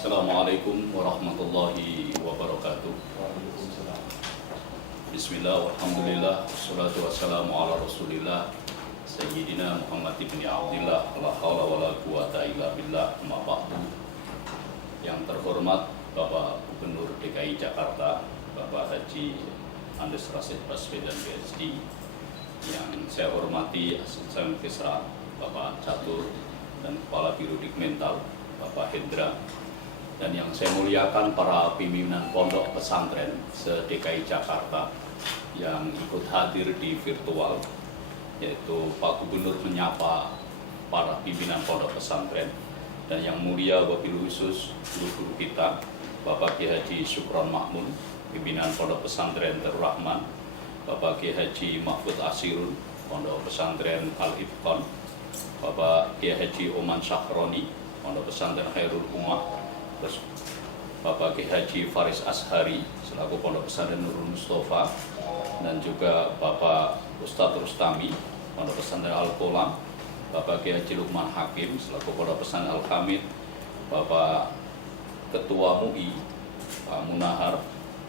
Assalamualaikum warahmatullahi wabarakatuh. Bismillah, walhamdulillah, wassalatu wassalamu ala rasulillah Sayyidina Muhammad ibn Abdillah, la hawla wa la quwata illa billah, amma ba'du. Yang terhormat Bapak Gubernur DKI Jakarta, Bapak Haji Andes Rashid Baswedan PhD. Yang saya hormati Asisten Kesra Bapak Catur dan Kepala Biro Dikmental Bapak Hendra. Dan yang saya muliakan para pimpinan pondok pesantren se-DKI Jakarta yang ikut hadir di virtual, yaitu Pak Gubernur menyapa para pimpinan pondok pesantren, dan yang mulia wabil khusus guru-guru kita, Bapak Kiai Haji Syukron Makmun, pimpinan pondok pesantren Darul Rahman, Bapak Kiai Haji Mahfud Asirun, pondok pesantren Al-Itqan, Bapak Kiai Haji Oman Syahroni, pondok pesantren Khairul Ummah, terus Bapak Kiai Haji Faris Ashari selaku pondok pesantren Nurul Mustafa, dan juga Bapak Ustadz Rustami pondok pesantren Al-Qolam, Bapak Kiai Haji Lukman Hakim selaku pondok pesantren Al-Hamid, Bapak Ketua MUI Pak Munahar,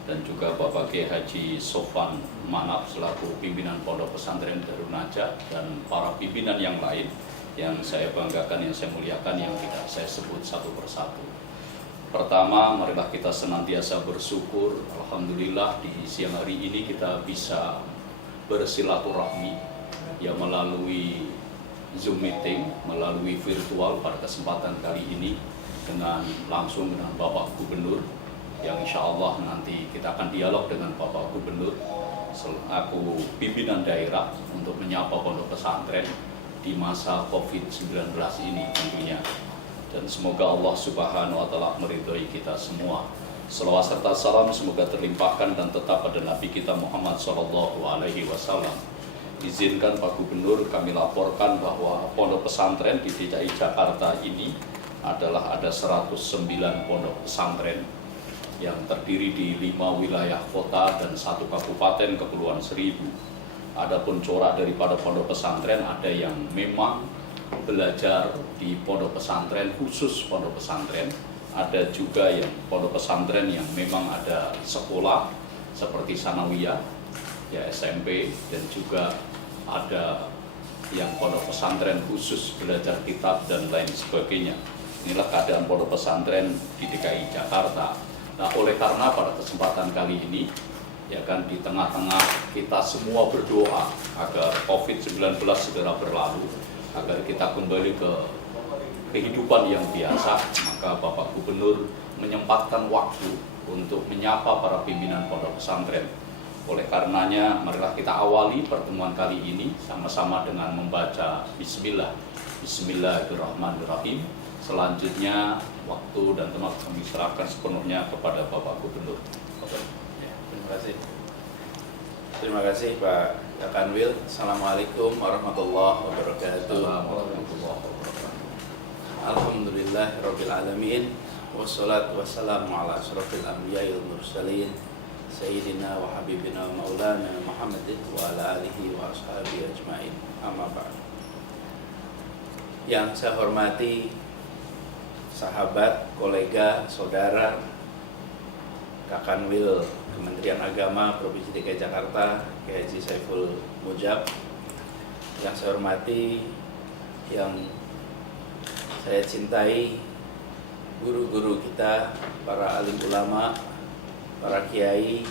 dan juga Bapak Kiai Haji Sofan Manap selaku pimpinan pondok pesantren Darun Najah, dan para pimpinan yang lain yang saya banggakan, yang saya muliakan, yang tidak saya sebut satu persatu. Pertama, marilah kita senantiasa bersyukur. Alhamdulillah di siang hari ini kita bisa bersilaturahmi ya melalui Zoom meeting, melalui virtual pada kesempatan kali ini langsung dengan Bapak Gubernur, yang insya Allah nanti kita akan dialog dengan Bapak Gubernur selaku pimpinan daerah untuk menyapa pondok pesantren di masa COVID-19 ini tentunya. Dan semoga Allah Subhanahu wa Ta'ala meridhoi kita semua. Selawat serta salam semoga terlimpahkan dan tetap pada Nabi kita Muhammad SAW. Izinkan Pak Gubernur kami laporkan bahwa pondok pesantren di DKI Jakarta ini adalah ada 109 pondok pesantren yang terdiri di 5 wilayah kota dan 1 kabupaten Kepulauan Seribu. Adapun corak daripada pondok pesantren, ada yang memang belajar di pondok pesantren, khusus pondok pesantren, ada juga yang pondok pesantren yang memang ada sekolah seperti sanawiyah, ya SMP, dan juga ada yang pondok pesantren khusus belajar kitab dan lain sebagainya. Inilah keadaan pondok pesantren di DKI Jakarta. Nah, oleh karena pada kesempatan kali ini, ya kan, di tengah-tengah kita semua berdoa agar COVID-19 segera berlalu, agar kita kembali ke kehidupan yang biasa, maka Bapak Gubernur menyempatkan waktu untuk menyapa para pimpinan pondok pesantren. Oleh karenanya, marilah kita awali pertemuan kali ini sama-sama dengan membaca Bismillah. Bismillahirrahmanirrahim. Selanjutnya waktu dan tempat kami serahkan sepenuhnya kepada Bapak Gubernur. Terima kasih Pak Kanwil. Assalamualaikum warahmatullahi wabarakatuh. Alhamdulillahirabbil alamin. Wassalatu wassalamu ala asyrofil anbiya'i wal mursalin sayyidina wa habibina wa maulana Muhammadin wa ala alihi wa ashabihi ajmain. Amma ba'd. Yang saya hormati sahabat, kolega, saudara Kak Kanwil Kementerian Agama Provinsi DKI Jakarta, Kiai Haji Saiful Mujab, yang saya hormati, yang saya cintai, guru-guru kita, para alim ulama, para kiai,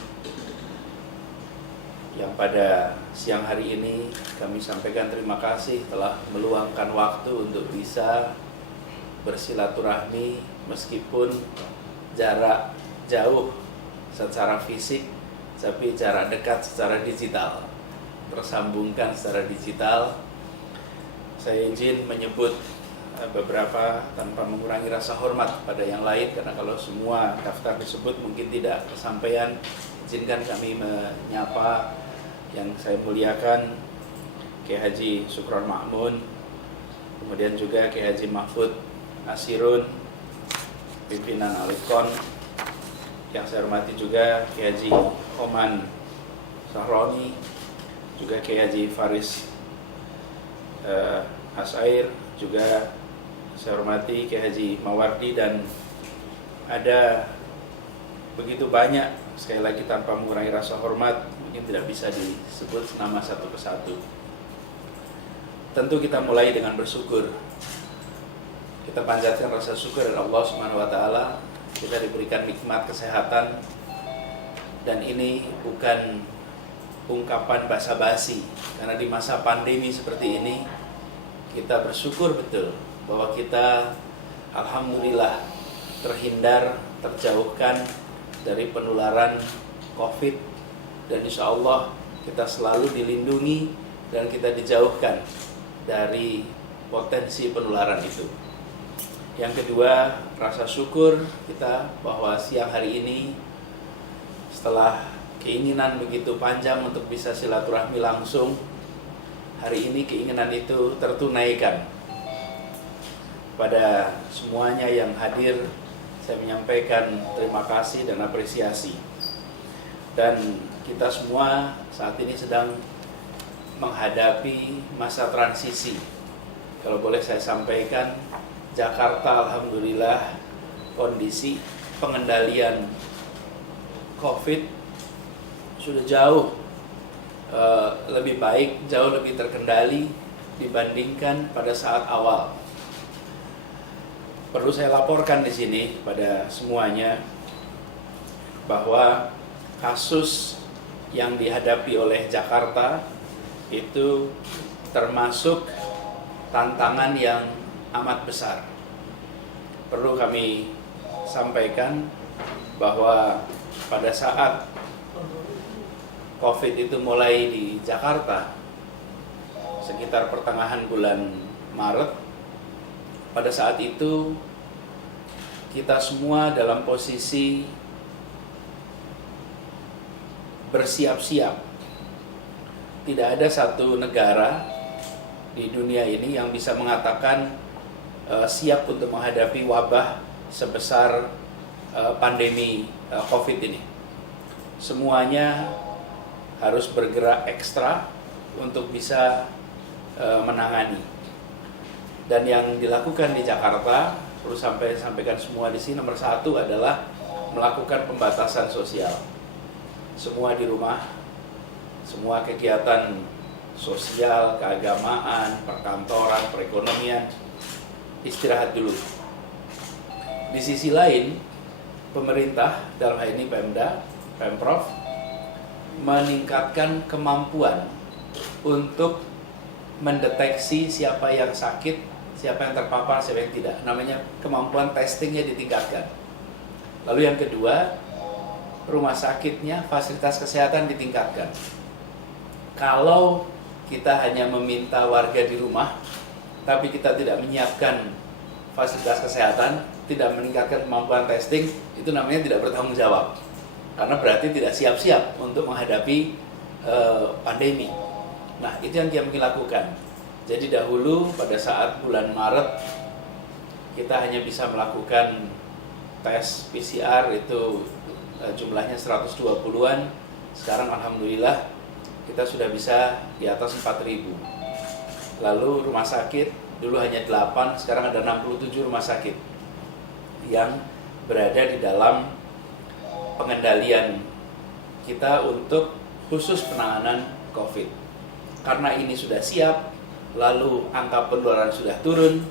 yang pada siang hari ini kami sampaikan terima kasih telah meluangkan waktu untuk bisa bersilaturahmi meskipun jarak jauh secara fisik, tapi jarak dekat secara digital, tersambungkan secara digital. Saya izin menyebut beberapa tanpa mengurangi rasa hormat pada yang lain, karena kalau semua daftar disebut mungkin tidak kesampaian. Izinkan kami menyapa yang saya muliakan Kiai Haji Syukron Makmun, kemudian juga Kiai Haji Mahfud Asirun, pimpinan Al-Itqan. Yang saya hormati juga Kiai Haji Oman Syahroni, juga Kiai Haji Faris Ashair, juga saya hormati Kiai Haji Mawardi dan ada begitu banyak, sekali lagi tanpa mengurangi rasa hormat, mungkin tidak bisa disebut nama satu persatu. Tentu kita mulai dengan bersyukur. Kita panjatkan rasa syukur dari Allah Subhanahu wa taala, kita diberikan nikmat kesehatan, dan ini bukan ungkapan basa-basi, karena di masa pandemi seperti ini kita bersyukur betul bahwa kita alhamdulillah terhindar, terjauhkan dari penularan COVID, dan insya Allah kita selalu dilindungi dan kita dijauhkan dari potensi penularan itu. Yang kedua, rasa syukur kita bahwa siang hari ini setelah keinginan begitu panjang untuk bisa silaturahmi langsung, hari ini keinginan itu tertunaikan. Pada semuanya yang hadir, saya menyampaikan terima kasih dan apresiasi. Dan kita semua saat ini sedang menghadapi masa transisi. Kalau boleh saya sampaikan, Jakarta alhamdulillah kondisi pengendalian COVID sudah jauh lebih baik, jauh lebih terkendali dibandingkan pada saat awal. Perlu saya laporkan di sini pada semuanya bahwa kasus yang dihadapi oleh Jakarta itu termasuk tantangan yang amat besar. Perlu kami sampaikan bahwa pada saat COVID itu mulai di Jakarta sekitar pertengahan bulan Maret, pada saat itu kita semua dalam posisi bersiap-siap. Tidak ada satu negara di dunia ini yang bisa mengatakan siap untuk menghadapi wabah sebesar pandemi COVID ini. Semuanya harus bergerak ekstra untuk bisa menangani. Dan yang dilakukan di Jakarta, perlu sampaikan semua di sini, nomor satu adalah melakukan pembatasan sosial. Semua di rumah, semua kegiatan sosial, keagamaan, perkantoran, perekonomian, istirahat dulu. Di sisi lain, pemerintah, dalam hal ini Pemda, Pemprov, meningkatkan kemampuan untuk mendeteksi siapa yang sakit, siapa yang terpapar, siapa yang tidak. Namanya kemampuan testingnya ditingkatkan. Lalu yang kedua, rumah sakitnya, fasilitas kesehatan ditingkatkan. Kalau kita hanya meminta warga di rumah, tapi kita tidak menyiapkan fasilitas kesehatan, tidak meningkatkan kemampuan testing, itu namanya tidak bertanggung jawab. Karena berarti tidak siap-siap untuk menghadapi pandemi. Nah, itu yang kami lakukan. Jadi dahulu pada saat bulan Maret kita hanya bisa melakukan tes PCR itu jumlahnya 120-an. Sekarang alhamdulillah kita sudah bisa di atas 4.000. Lalu rumah sakit dulu hanya 8, sekarang ada 67 rumah sakit yang berada di dalam pengendalian kita untuk khusus penanganan COVID. Karena ini sudah siap, lalu angka penularan sudah turun,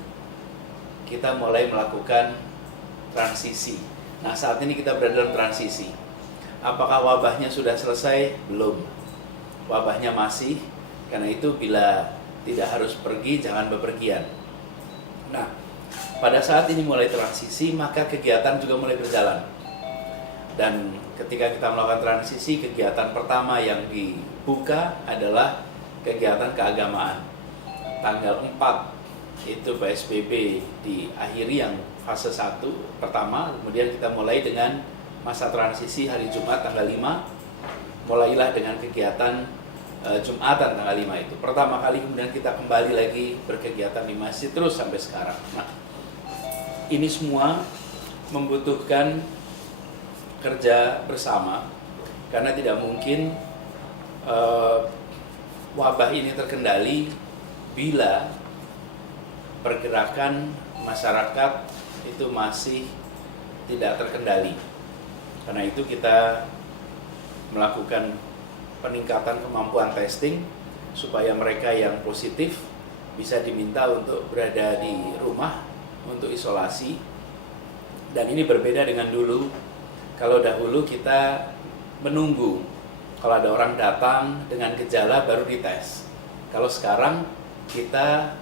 kita mulai melakukan transisi. Nah, saat ini kita berada dalam transisi. Apakah wabahnya sudah selesai? Belum. Wabahnya masih, karena itu bila tidak harus pergi, jangan bepergian. Nah, pada saat ini mulai transisi, maka kegiatan juga mulai berjalan. Dan ketika kita melakukan transisi, kegiatan pertama yang dibuka adalah kegiatan keagamaan. Tanggal 4 itu PSBB diakhiri yang fase 1 pertama, kemudian kita mulai dengan masa transisi hari Jumat tanggal 5, mulailah dengan kegiatan Jumatan tanggal 5 itu. Pertama kali kemudian kita kembali lagi berkegiatan di masjid terus sampai sekarang. Nah, ini semua membutuhkan kerja bersama, karena tidak mungkin wabah ini terkendali bila pergerakan masyarakat itu masih tidak terkendali. Karena itu kita melakukan peningkatan kemampuan testing supaya mereka yang positif bisa diminta untuk berada di rumah untuk isolasi. Dan ini berbeda dengan dulu. Kalau dahulu kita menunggu kalau ada orang datang dengan gejala baru dites. Kalau sekarang kita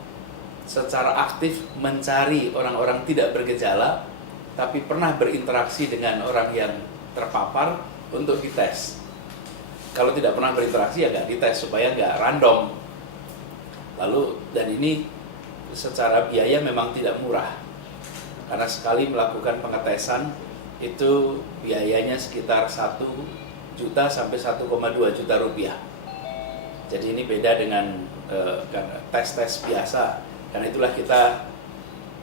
secara aktif mencari orang-orang tidak bergejala tapi pernah berinteraksi dengan orang yang terpapar untuk dites. Kalau tidak pernah berinteraksi ya nggak dites supaya nggak random. Lalu dan ini secara biaya memang tidak murah karena sekali melakukan pengetesan itu biayanya sekitar 1 juta sampai 1,2 juta rupiah. Jadi ini beda dengan tes-tes biasa. Karena itulah kita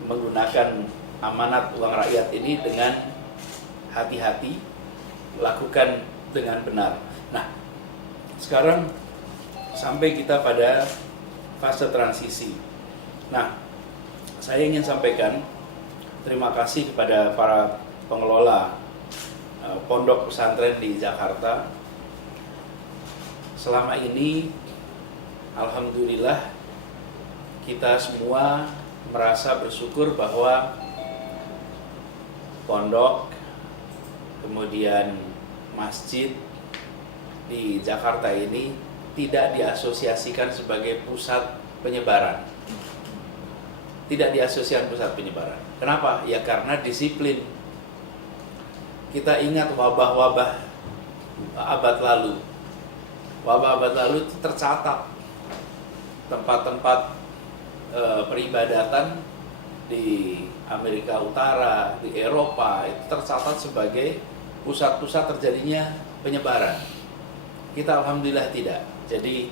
menggunakan amanat uang rakyat ini dengan hati-hati, lakukan dengan benar. Nah, sekarang sampai kita pada fase transisi. Nah, saya ingin sampaikan terima kasih kepada para pengelola pondok pesantren di Jakarta. Selama ini, alhamdulillah, kita semua merasa bersyukur bahwa pondok, kemudian masjid di Jakarta ini tidak diasosiasikan sebagai pusat penyebaran. Tidak diasosiasikan pusat penyebaran. Kenapa? Ya karena disiplin. Kita ingat wabah-wabah abad lalu. Wabah abad lalu itu tercatat. Tempat-tempat peribadatan di Amerika Utara, di Eropa itu tercatat sebagai pusat-pusat terjadinya penyebaran. Kita alhamdulillah tidak. Jadi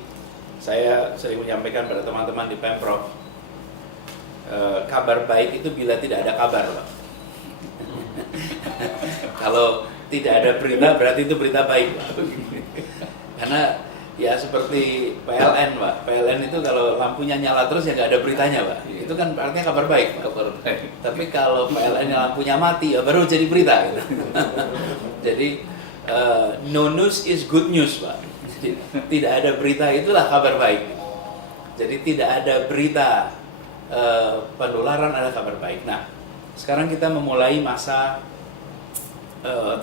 saya sering menyampaikan pada teman-teman di Pemprov, kabar baik itu bila tidak ada kabar, Pak. Kalau tidak ada berita berarti itu berita baik, Pak. Karena ya seperti PLN, Pak. PLN itu kalau lampunya nyala terus ya nggak ada beritanya, Pak. Itu kan artinya kabar baik, Pak. Kabar baik. Tapi kalau PLN lampunya mati ya baru jadi berita, gitu. Jadi no news is good news, Pak. Jadi, tidak ada berita itulah kabar baik. Jadi tidak ada berita penularan adalah kabar baik. Nah, sekarang kita memulai masa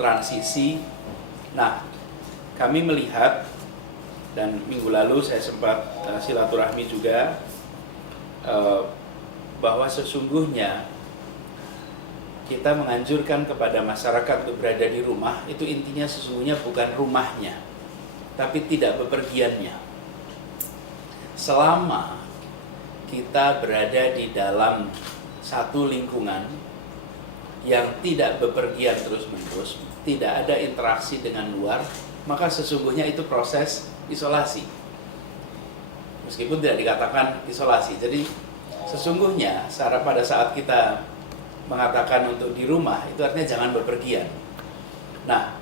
transisi. Nah, kami melihat dan minggu lalu saya sempat silaturahmi juga bahwa sesungguhnya kita menganjurkan kepada masyarakat untuk berada di rumah. Itu intinya sesungguhnya bukan rumahnya, tapi tidak bepergiannya. Selama kita berada di dalam satu lingkungan yang tidak bepergian terus-menerus, tidak ada interaksi dengan luar, maka sesungguhnya itu proses isolasi. Meskipun tidak dikatakan isolasi. Jadi sesungguhnya pada saat kita mengatakan untuk di rumah, itu artinya jangan bepergian. Nah,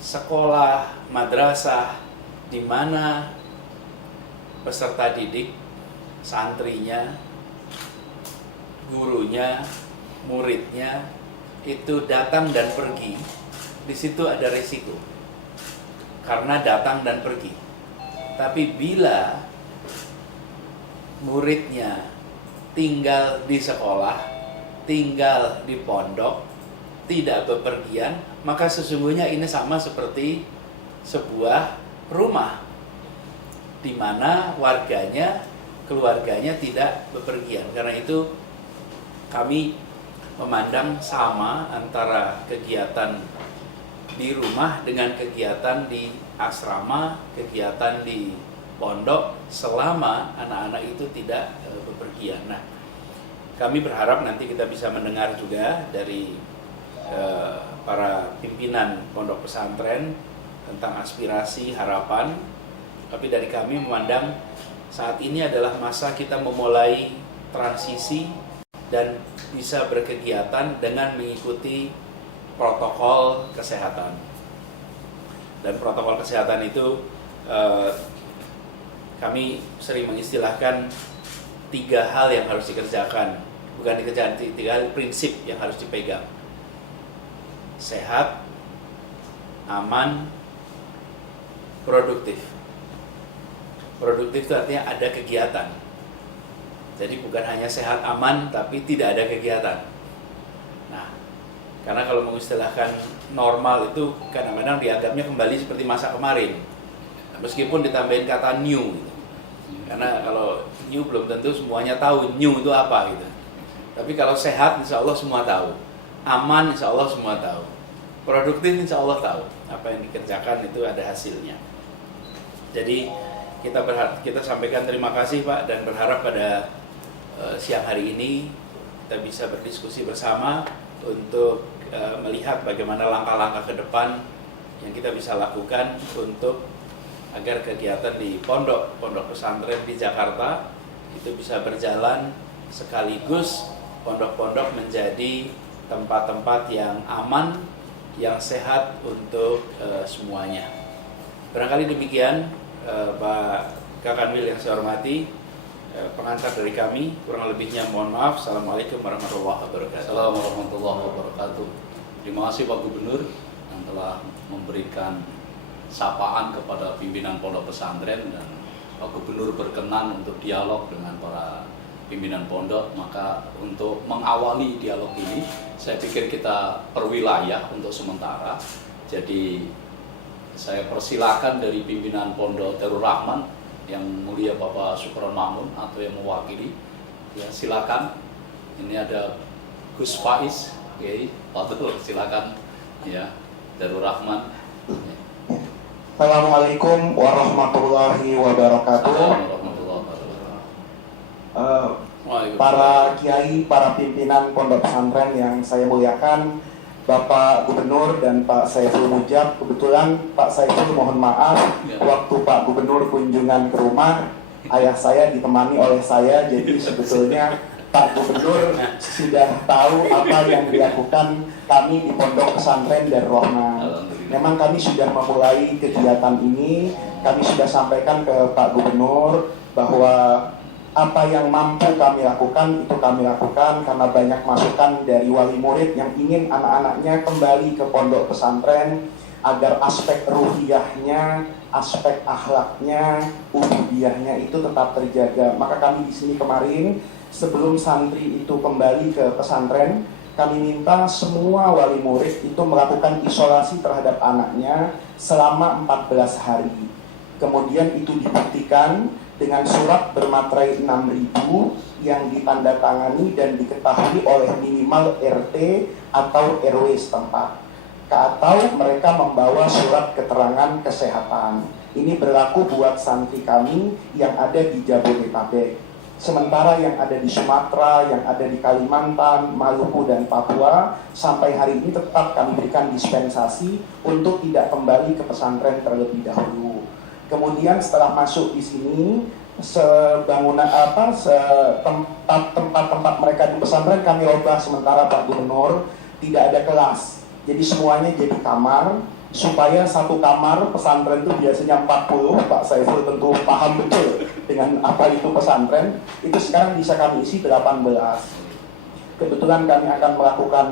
sekolah, madrasah, di mana peserta didik, santrinya, gurunya, muridnya itu datang dan pergi, di situ ada risiko karena datang dan pergi. Tapi bila muridnya tinggal di sekolah, tinggal di pondok, tidak bepergian, maka sesungguhnya ini sama seperti sebuah rumah di mana warganya, keluarganya tidak bepergian. Karena itu kami memandang sama antara kegiatan di rumah dengan kegiatan di asrama, kegiatan di pondok selama anak-anak itu tidak bepergian. Nah, kami berharap nanti kita bisa mendengar juga dari para pimpinan pondok pesantren tentang aspirasi, harapan. Tapi dari kami memandang saat ini adalah masa kita memulai transisi dan bisa berkegiatan dengan mengikuti protokol kesehatan. Dan protokol kesehatan itu kami sering mengistilahkan 3 hal yang harus dikerjakan. Bukan dikerjakan, 3 hal prinsip yang harus dipegang. sehat, aman, produktif. Produktif itu artinya ada kegiatan. Jadi bukan hanya sehat, aman, tapi tidak ada kegiatan. Nah, karena kalau mengistilahkan normal itu kadang-kadang dianggapnya kembali seperti masa kemarin. Meskipun ditambahin kata new gitu. Karena kalau new belum tentu semuanya tahu new itu apa gitu. Tapi kalau sehat insya Allah semua tahu. Aman insya Allah semua tahu. Produktif insya Allah tahu. Apa yang dikerjakan itu ada hasilnya. Jadi kita sampaikan terima kasih Pak, dan berharap pada siang hari ini kita bisa berdiskusi bersama untuk melihat bagaimana langkah-langkah ke depan yang kita bisa lakukan untuk agar kegiatan di pondok pesantren di Jakarta itu bisa berjalan, sekaligus pondok-pondok menjadi tempat-tempat yang aman, yang sehat untuk semuanya. Barangkali demikian Pak Kakanwil yang saya hormati, pengantar dari kami, kurang lebihnya mohon maaf. Assalamualaikum warahmatullahi wabarakatuh. Assalamualaikum warahmatullahi wabarakatuh. Terima kasih Pak Gubernur yang telah memberikan sapaan kepada pimpinan pondok pesantren, dan Pak Gubernur berkenan untuk dialog dengan para pimpinan pondok. Maka untuk mengawali dialog ini, saya pikir kita per wilayah untuk sementara. Jadi saya persilakan dari pimpinan pondok Darul Rahman yang mulia Bapak Sukron Mamun atau yang mewakili, ya silakan. Ini ada Gus Faiz, oke, Pak silakan ya, Darul Rahman. Ya. Assalamualaikum warahmatullahi wabarakatuh. Para kiai, para pimpinan pondok pesantren yang saya muliakan, Bapak Gubernur dan Pak Saiful Mujab. Kebetulan Pak Saiful mohon maaf, waktu Pak Gubernur kunjungan ke rumah, ayah saya ditemani oleh saya. Jadi sebetulnya Pak Gubernur sudah tahu apa yang dilakukan kami di pondok pesantren Darul Rahman. Memang kami sudah memulai kegiatan ini. Kami sudah sampaikan ke Pak Gubernur bahwa apa yang mampu kami lakukan itu kami lakukan, karena banyak masukan dari wali murid yang ingin anak-anaknya kembali ke pondok pesantren agar aspek ruhiyahnya, aspek akhlaknya, ubudiyahnya itu tetap terjaga. Maka kami di sini kemarin sebelum santri itu kembali ke pesantren, kami minta semua wali murid itu melakukan isolasi terhadap anaknya selama 14 hari. Kemudian itu dibuktikan dengan surat bermaterai 6.000 yang ditandatangani dan diketahui oleh minimal RT atau RW setempat. Atau mereka membawa surat keterangan kesehatan. Ini berlaku buat santri kami yang ada di Jabodetabek. Sementara yang ada di Sumatera, yang ada di Kalimantan, Maluku, dan Papua, sampai hari ini tetap kami berikan dispensasi untuk tidak kembali ke pesantren terlebih dahulu. Kemudian setelah masuk di sini, tempat-tempat mereka di pesantren kami ubah sementara Pak Gubernur, tidak ada kelas. Jadi semuanya jadi kamar, supaya satu kamar pesantren itu biasanya 40, Pak Saiful tentu paham betul dengan apa itu pesantren, itu sekarang bisa kami isi 18. Kebetulan kami akan melakukan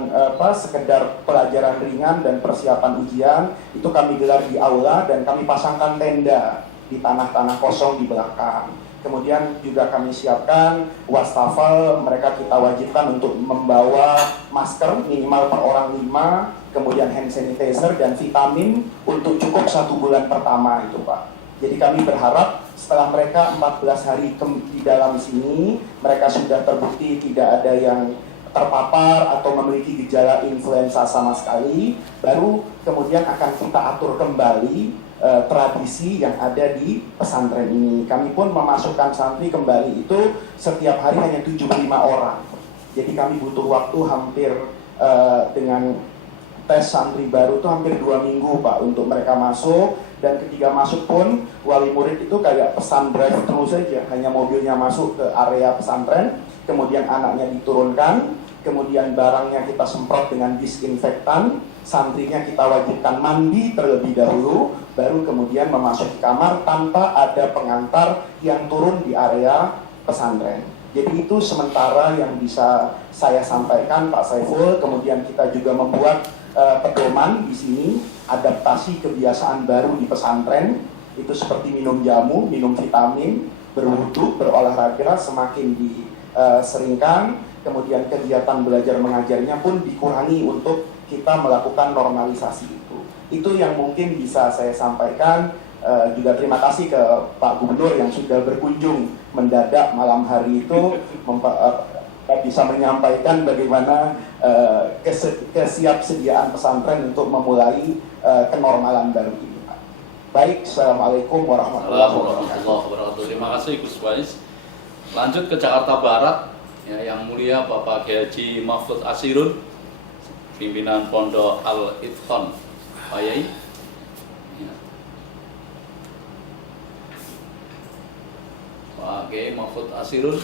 sekedar pelajaran ringan dan persiapan ujian, itu kami gelar di aula dan kami pasangkan tenda di tanah-tanah kosong di belakang. Kemudian juga kami siapkan wastafel, mereka kita wajibkan untuk membawa masker minimal per orang 5, kemudian hand sanitizer dan vitamin untuk cukup 1 bulan pertama itu Pak. Jadi kami berharap setelah mereka 14 hari di dalam sini, mereka sudah terbukti tidak ada yang terpapar atau memiliki gejala influenza sama sekali, baru kemudian akan kita atur kembali tradisi yang ada di pesantren ini. Kami pun memasukkan santri kembali itu setiap hari hanya 75 orang. Jadi kami butuh waktu hampir dengan tes santri baru itu hampir 2 minggu Pak untuk mereka masuk. Dan ketika masuk pun wali murid itu kayak pesan drive thru saja, hanya mobilnya masuk ke area pesantren, kemudian anaknya diturunkan, kemudian barangnya kita semprot dengan disinfektan, santrinya kita wajibkan mandi terlebih dahulu, baru kemudian memasuki kamar tanpa ada pengantar yang turun di area pesantren. Jadi itu sementara yang bisa saya sampaikan Pak Saiful. Kemudian kita juga membuat pedoman di sini, adaptasi kebiasaan baru di pesantren. Itu seperti minum jamu, minum vitamin, berwudu, berolahraga semakin diseringkan. Kemudian kegiatan belajar mengajarnya pun dikurangi untuk kita melakukan normalisasi itu. Itu yang mungkin bisa saya sampaikan. Juga terima kasih ke Pak Gubernur yang sudah berkunjung mendadak malam hari itu bisa menyampaikan bagaimana kesiapsediaan pesantren untuk memulai kenormalan baru ini. Baik, Assalamualaikum warahmatullahi wabarakatuh. Terima kasih Gus Wais. Lanjut ke Jakarta Barat, ya, yang mulia Bapak Kiai Haji Mahfud Asirun, pimpinan Pondok Al-Itqan, Pak Yai. Ya. Pak Kiai Mahfud Asirun,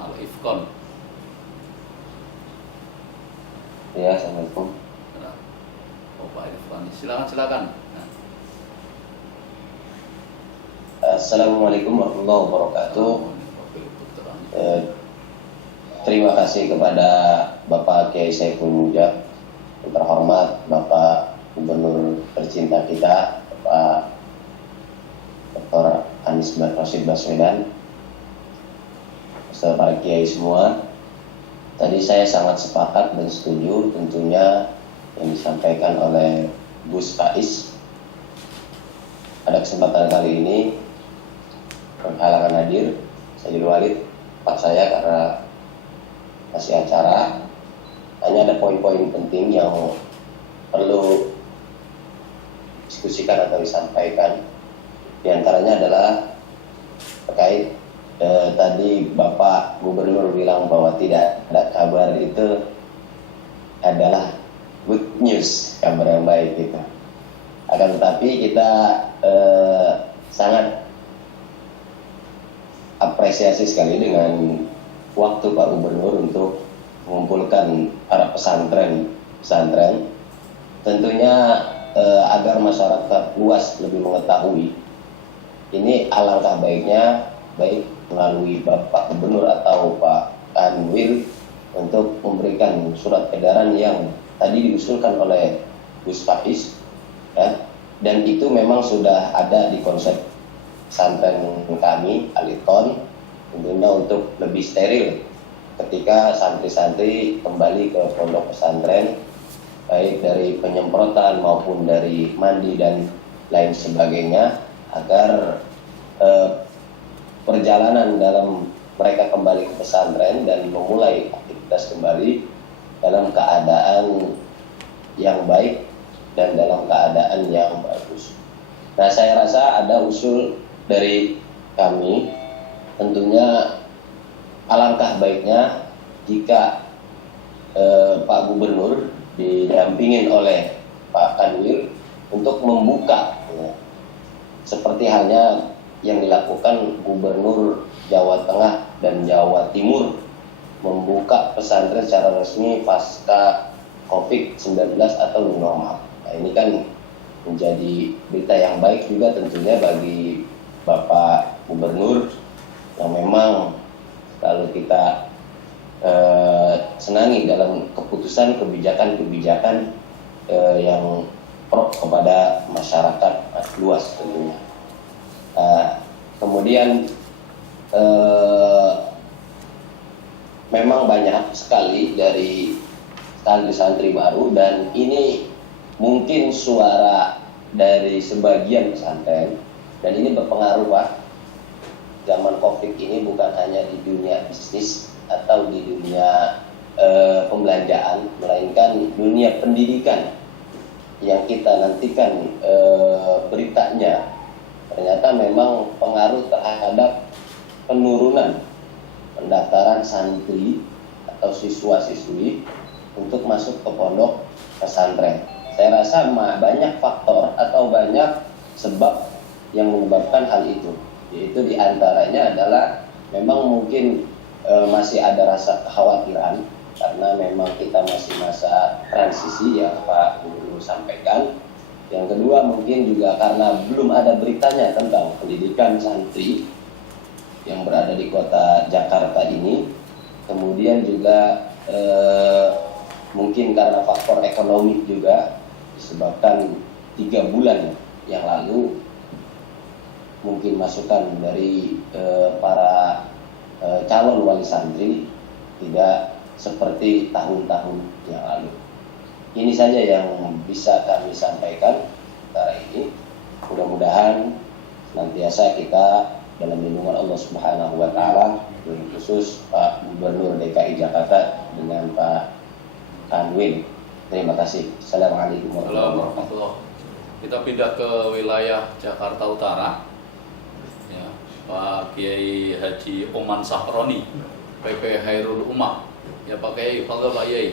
Al-Itqan. Ya, Assalamualaikum. Oh, Pak Irfan, silakan. Assalamualaikum warahmatullahi wabarakatuh. Terima kasih kepada Bapak Kiai Saiful Mujab, yang terhormat Bapak Gubernur tercinta kita, Bapak Dr. Anies Rashid Baswedan, beserta para kiai semua. Tadi saya sangat sepakat dan setuju tentunya yang disampaikan oleh Gus Faiz. Pada kesempatan kali ini berhalangan hadir Sayyidul Walid, Pak saya karena masih acara. Hanya ada poin-poin penting yang perlu diskusikan atau disampaikan. Di antaranya adalah terkait tadi Bapak Gubernur bilang bahwa tidak ada kabar itu adalah good news, kabar yang baik gitu. Akan tetapi kita sangat apresiasi sekali dengan waktu Pak Gubernur untuk mengumpulkan para pesantren. Tentunya agar masyarakat luas lebih mengetahui. Ini alangkah baiknya, baik melalui Bapak Gubernur atau Pak Kanwil untuk memberikan surat edaran yang tadi diusulkan oleh Gus Faiz, ya, dan itu memang sudah ada di konsep pesantren kami Al-Itqan, tentunya untuk lebih steril ketika santri-santri kembali ke pondok pesantren, baik dari penyemprotan maupun dari mandi dan lain sebagainya, agar perjalanan dalam mereka kembali ke pesantren dan memulai aktivitas kembali dalam keadaan yang baik dan dalam keadaan yang bagus. Nah, saya rasa ada usul dari kami, tentunya alangkah baiknya jika Pak Gubernur didampingin oleh Pak Kanwil untuk membuka, ya, seperti halnya yang dilakukan Gubernur Jawa Tengah dan Jawa Timur, membuka pesantren secara resmi pasca COVID-19 atau new normal. Nah, ini kan menjadi berita yang baik juga tentunya bagi Bapak Gubernur yang memang selalu kita senangi dalam keputusan kebijakan-kebijakan yang pro kepada masyarakat luas tentunya. Kemudian memang banyak sekali dari santri-santri baru, dan ini mungkin suara dari sebagian pesantren, dan ini berpengaruh Pak. Zaman COVID ini bukan hanya di dunia bisnis atau di dunia pembelanjaan, melainkan dunia pendidikan yang kita nantikan beritanya. Ternyata memang pengaruh terhadap penurunan pendaftaran santri atau siswa-siswi untuk masuk ke pondok pesantren. Saya rasa banyak faktor atau banyak sebab yang menyebabkan hal itu. Yaitu diantaranya adalah memang mungkin masih ada rasa kekhawatiran karena memang kita masih masa transisi yang Pak Gubernur sampaikan. Yang kedua mungkin juga karena belum ada beritanya tentang pendidikan santri yang berada di kota Jakarta ini. Kemudian juga mungkin karena faktor ekonomi juga, disebabkan 3 bulan yang lalu mungkin masukan dari para calon wali santri tidak seperti tahun-tahun yang lalu. Ini saja yang bisa kami sampaikan hari ini. Mudah-mudahan senantiasa kita dalam lindungan Allah Subhanahu wa taala, khusus Pak Gubernur DKI Jakarta dengan Pak Kanwil. Terima kasih. Assalamualaikum warahmatullahi wabarakatuh. Kita pindah ke wilayah Jakarta Utara. Ya, Pak Kiai Haji Oman Sahroni, PP Khairul Ummah. Ya Pak Kiai, fadhil Pak Kiai.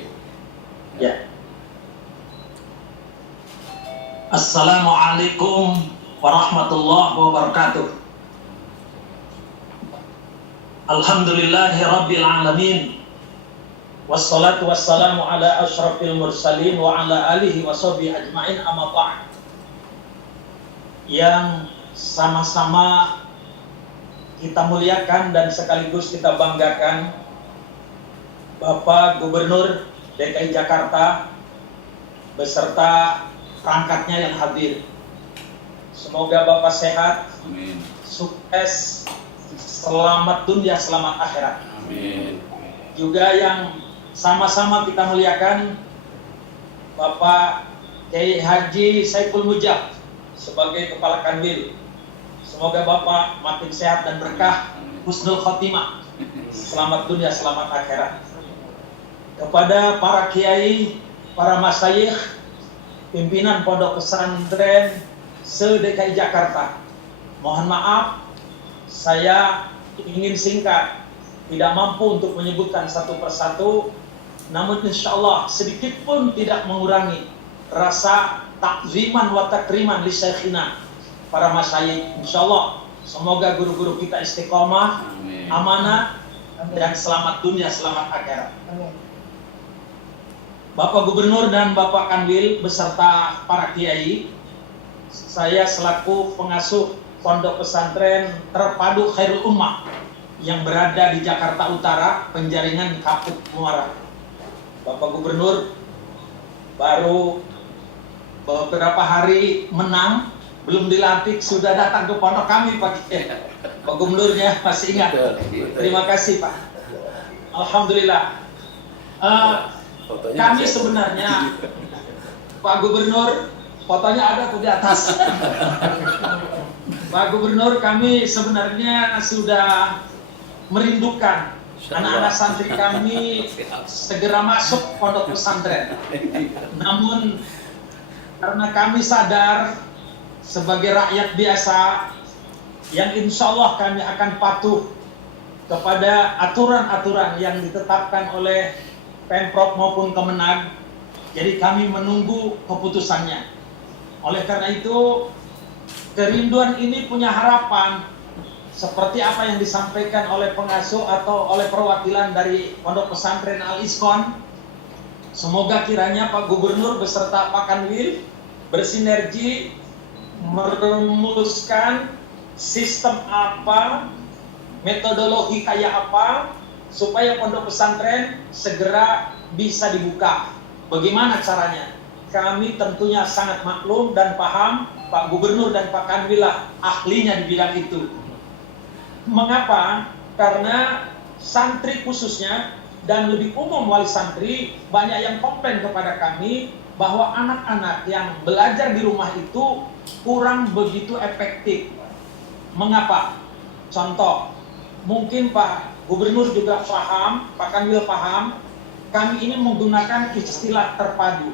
Ya. Assalamualaikum warahmatullahi wabarakatuh. Alhamdulillahi rabbil alamin. Wassalatu wassalamu ala asyrafil mursalin wa ala alihi wa sahbihi ajma'in, amma ba'd. Yang sama-sama kita muliakan dan sekaligus kita banggakan Bapak Gubernur DKI Jakarta beserta perangkatnya yang hadir. Semoga Bapak sehat, Amin. sukses, selamat dunia, selamat akhirat. Amin. Juga yang sama-sama kita muliakan Bapak Kiai Haji Saiful Mujab sebagai Kepala Kanwil. Semoga Bapak makin sehat dan berkah, husnul khotimah, selamat dunia, selamat akhirat. Kepada para kiai, para masyayikh, pimpinan pondok pesantren se-DKI Jakarta, mohon maaf, saya ingin singkat, tidak mampu untuk menyebutkan satu persatu, namun insya Allah sedikit pun tidak mengurangi rasa takziman wa takriman li syekhina, para masyayikh. Insya Allah semoga guru-guru kita istiqomah, Amin. amanah, dan selamat dunia, selamat akhirat. Bapak Gubernur dan Bapak Kanwil beserta para kiai, saya selaku pengasuh Pondok Pesantren Terpadu Khairul Ummah yang berada di Jakarta Utara, Penjaringan Kapuk Muara. Bapak Gubernur baru beberapa hari menang, belum dilantik sudah datang ke pondok kami Pak. Pak Gubernurnya masih ingat. Terima kasih Pak. Alhamdulillah. Kami sebenarnya Pak Gubernur, fotonya ada tuh di atas. Pak Gubernur, kami sebenarnya sudah merindukan anak-anak santri kami segera masuk pondok pesantren. Namun karena kami sadar sebagai rakyat biasa yang insya Allah kami akan patuh kepada aturan-aturan yang ditetapkan oleh Pemprov maupun Kemenag, jadi kami menunggu keputusannya. Oleh karena itu, kerinduan ini punya harapan seperti apa yang disampaikan oleh pengasuh atau oleh perwakilan dari Pondok Pesantren Al-Iskon. Semoga kiranya Pak Gubernur beserta Pak Kanwil bersinergi merumuskan sistem apa, metodologi kayak apa, supaya pondok pesantren segera bisa dibuka. Bagaimana caranya? Kami tentunya sangat maklum dan paham, Pak Gubernur dan Pak Kanwil lah ahlinya di bidang itu. Mengapa? Karena santri khususnya dan lebih umum wali santri banyak yang komplain kepada kami bahwa anak-anak yang belajar di rumah itu kurang begitu efektif. Mengapa? Contoh, mungkin Pak Gubernur juga paham, Pak Kanwil paham, kami ini menggunakan istilah terpadu.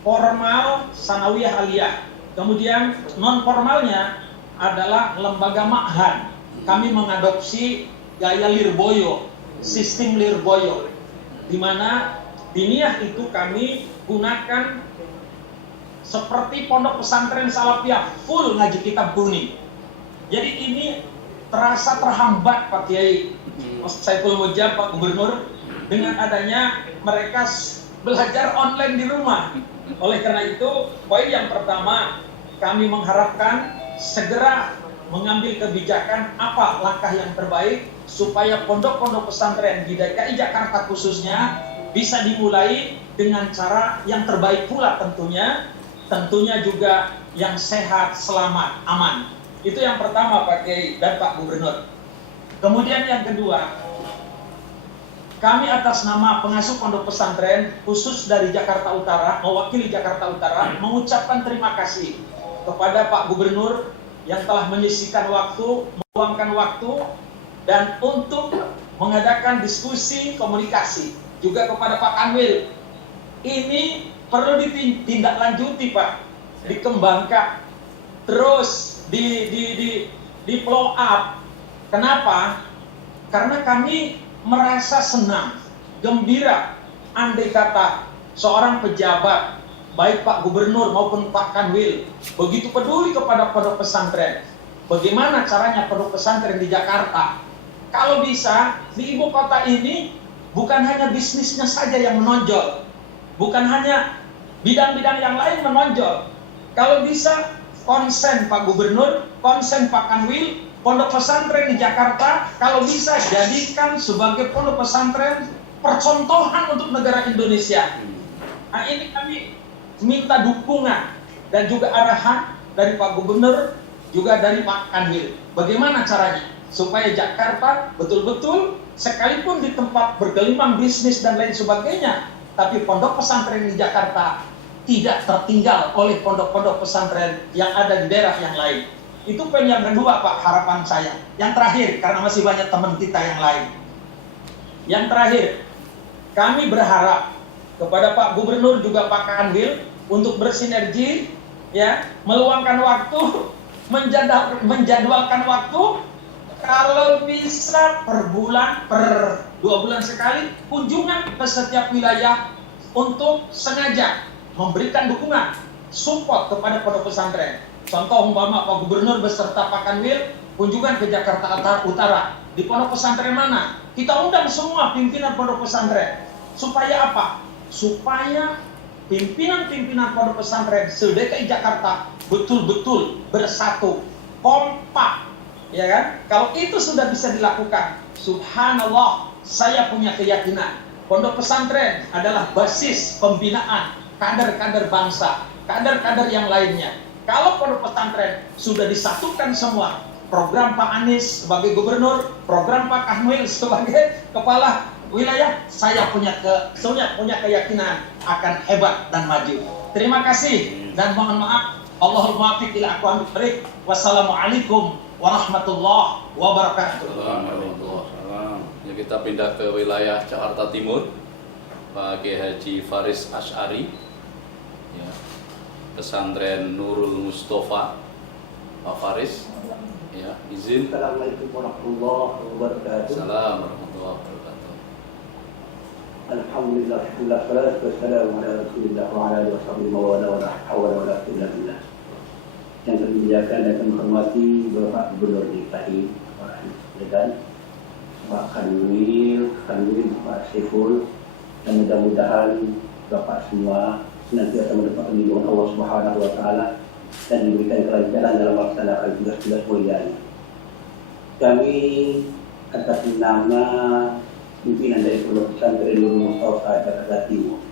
Formal, sanawiyah, aliyah. Kemudian non formalnya adalah lembaga ma'had. Kami mengadopsi gaya Lirboyo, sistem Lirboyo, di mana diniyah itu kami gunakan seperti pondok pesantren Salafiyah, full ngaji kitab kuning. Jadi ini terasa terhambat Pak Kiai Saiful Mujab, Pak Gubernur, dengan adanya mereka belajar online di rumah. Oleh karena itu, poin yang pertama, kami mengharapkan segera mengambil kebijakan apa langkah yang terbaik supaya pondok-pondok pesantren di DKI Jakarta khususnya bisa dimulai dengan cara yang terbaik pula tentunya juga yang sehat, selamat, aman. Itu yang pertama Pak Kiai dan Pak Gubernur. Kemudian yang kedua, kami atas nama pengasuh pondok pesantren khusus dari Jakarta Utara, mewakili Jakarta Utara, mengucapkan terima kasih kepada Pak Gubernur yang telah menyisihkan waktu, meluangkan waktu, dan untuk mengadakan diskusi komunikasi. Juga kepada Pak Kanwil, ini perlu ditindaklanjuti Pak, dikembangkan, terus di follow up. Kenapa? Karena kami merasa senang, gembira, andai kata seorang pejabat, baik Pak Gubernur maupun Pak Kanwil, begitu peduli kepada pondok pesantren. Bagaimana caranya pondok pesantren di Jakarta? Kalau bisa, di ibu kota ini bukan hanya bisnisnya saja yang menonjol, bukan hanya bidang-bidang yang lain menonjol. Kalau bisa, konsen Pak Gubernur, konsen Pak Kanwil, pondok pesantren di Jakarta, kalau bisa jadikan sebagai pondok pesantren percontohan untuk negara Indonesia. Nah, ini kami minta dukungan dan juga arahan dari Pak Gubernur, juga dari Pak Kanwil. Bagaimana caranya supaya Jakarta betul-betul sekalipun di tempat bergelimang bisnis dan lain sebagainya, tapi pondok pesantren di Jakarta tidak tertinggal oleh pondok-pondok pesantren yang ada di daerah yang lain. Itu poin yang kedua Pak, harapan saya. Yang terakhir, karena masih banyak teman kita yang lain. Yang terakhir, kami berharap kepada Pak Gubernur juga Pak Kanwil untuk bersinergi, ya, meluangkan waktu, menjadwalkan waktu, kalau bisa per bulan, per 2 bulan sekali, kunjungan ke setiap wilayah untuk sengaja memberikan dukungan, support kepada pondok pesantren. Contoh umpama Pak Gubernur beserta Pak Kanwil kunjungan ke Jakarta Utara, di pondok pesantren mana? Kita undang semua pimpinan pondok pesantren. Supaya apa? Supaya pimpinan-pimpinan pondok pesantren se-DKI Jakarta betul-betul bersatu, kompak, ya kan? Kalau itu sudah bisa dilakukan, subhanallah, saya punya keyakinan pondok pesantren adalah basis pembinaan kader-kader bangsa, kader-kader yang lainnya. Kalau pondok pesantren sudah disatukan semua, program Pak Anies sebagai gubernur, program Pak Kanwil sebagai kepala wilayah, saya punya keyakinan akan hebat dan maju. Terima kasih dan mohon maaf. Allahumma muwaffiq ila aqwamit thoriq. Wassalamualaikum warahmatullahi wabarakatuh. Ya, kita pindah ke wilayah Jakarta Timur. Pak Kiai Haji Faris Asy'ari, ya, pesantren Nurul Mustafa. Pak Faris, ya, izin. Assalamualaikum warahmatullahi wabarakatuh. Assalamualaikum warahmatullahi wabarakatuh. Alhamdulillah, wassalatu wassalamu ala Rasulillah wa ala alihi washabbihi wa la hawla wa la quwwata illa billah. Yang termuliakan dan menghormati Bapak Gubernur DKI, Pak Anies, Pak Kanwil, Pak Saiful, dan mudah-mudahan Bapak semua senantiasa mendapat lindungan Allah Subhanahu wa taala dan diberikan kelancaran dalam melaksanakan tugas-tugas mulianya. Kami atas nama pimpinan dari Pondok Pesantren Nurul Mustafa Jakarta Timur,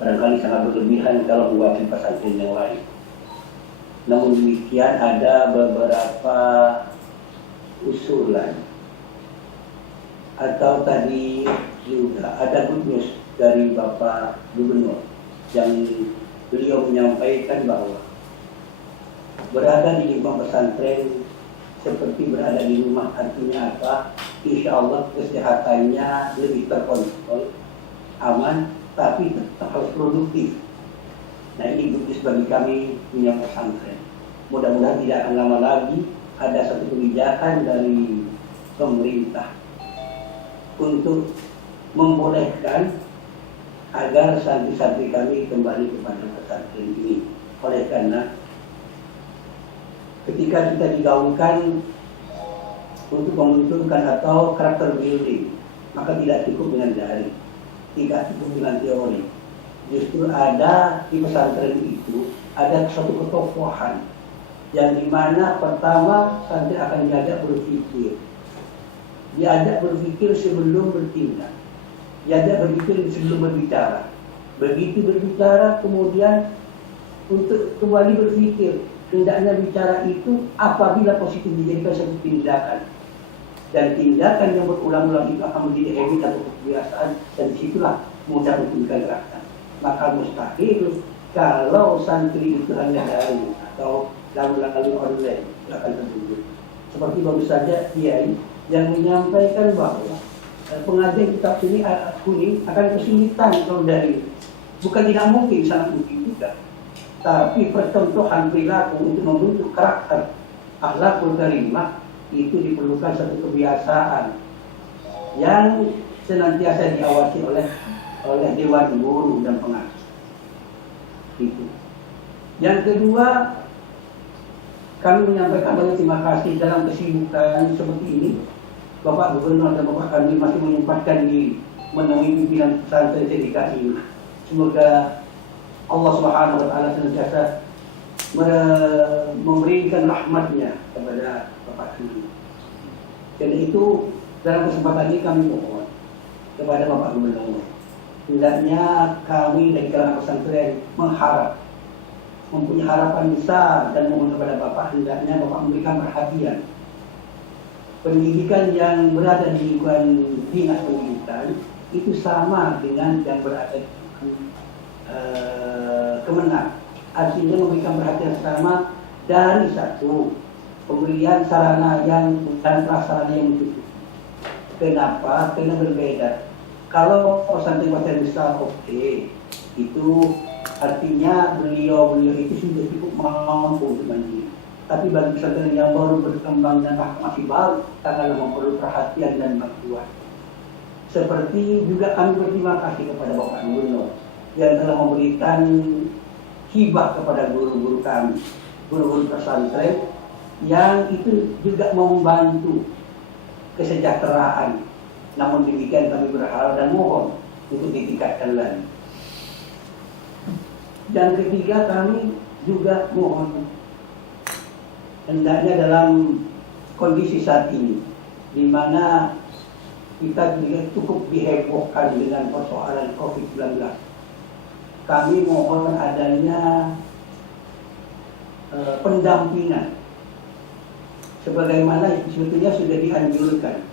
barangkali sangat berlebihan kalau mewakili pesantren yang lain. Namun demikian ada beberapa usulan atau tadi juga ada good news dari Bapak Gubernur yang beliau menyampaikan bahwa berada di lingkungan pesantren seperti berada di rumah. Artinya apa? Insya Allah kesehatannya lebih terkontrol, aman, tapi tetap harus produktif. Nah, ini bagus bagi kami punya pesantren. Mudah-mudahan tidak akan lama lagi ada satu kebijakan dari pemerintah untuk membolehkan agar santri-santri kami kembali kepada pesantren ini. Oleh karena ketika kita digaungkan untuk memunculkan atau karakter building, maka tidak cukup dengan daring, tidak cukup dengan teori. Justru ada di pesantren itu ada suatu ketokohan yang dimana pertama santri akan diajak berpikir, diajak berpikir sebelum bertindak, diajak berpikir sebelum berbicara. Begitu berbicara kemudian untuk kembali berpikir, hendaknya bicara itu apabila positif dijadikan satu tindakan, dan tindakan yang berulang-ulang itu akan menjadi habit atau kebiasaan, dan disitulah mudah untuk digerakkan. Maka mustahil kalau santri itu hanya daring atau lalu-lalu online akan terwujud. Seperti baru saja Kiai yang menyampaikan bahwa pengajian kitab kuning akan kesulitan kalau dari, bukan tidak mungkin, sangat mungkin juga. Tapi percontohan perilaku untuk membentuk karakter akhlakul karimah itu diperlukan satu kebiasaan yang senantiasa diawasi oleh dewan guru dan pengajar. Itu. Yang kedua, kami menyampaikan banyak terima kasih dalam kesibukan seperti ini. Bapak Gubernur dan Bapak Kanwil masih menyempatkan diri menemui pimpinan pesantren DKI. Semoga Allah Subhanahu wa taala senantiasa memberikan rahmatnya kepada Bapak Kanwil. Dan itu dalam kesempatan ini kami mohon kepada Bapak Gubernur, hendaknya kami dari kalangan pesantren mempunyai harapan besar dan mohon kepada Bapak, hendaknya Bapak memberikan perhatian pendidikan yang berada di lingkungan dinas pendidikan itu sama dengan yang berada di Kemenang. Artinya memberikan perhatian sama dari satu pemberian sarana dan prasarana yang cukup. Kenapa? Karena berbeda. Kalau pesantren besar oke, itu artinya beliau itu sudah cukup mampu untuk mandiri. Tapi bagi pesantren yang baru berkembang dan masih baru, akan perlu perhatian dan bantuan. Seperti juga kami berterima kasih kepada Bapak Gubernur yang telah memberikan hibah kepada guru-guru kami, guru-guru pesantren yang itu juga membantu kesejahteraan. Namun demikian kami berharap dan mohon untuk ditingkatkan lagi. Dan ketiga, kami juga mohon hendaknya dalam kondisi saat ini, di mana kita juga cukup dihebohkan dengan persoalan COVID-19, kami mohon adanya pendampingan sebagaimana sebetulnya sudah dianjurkan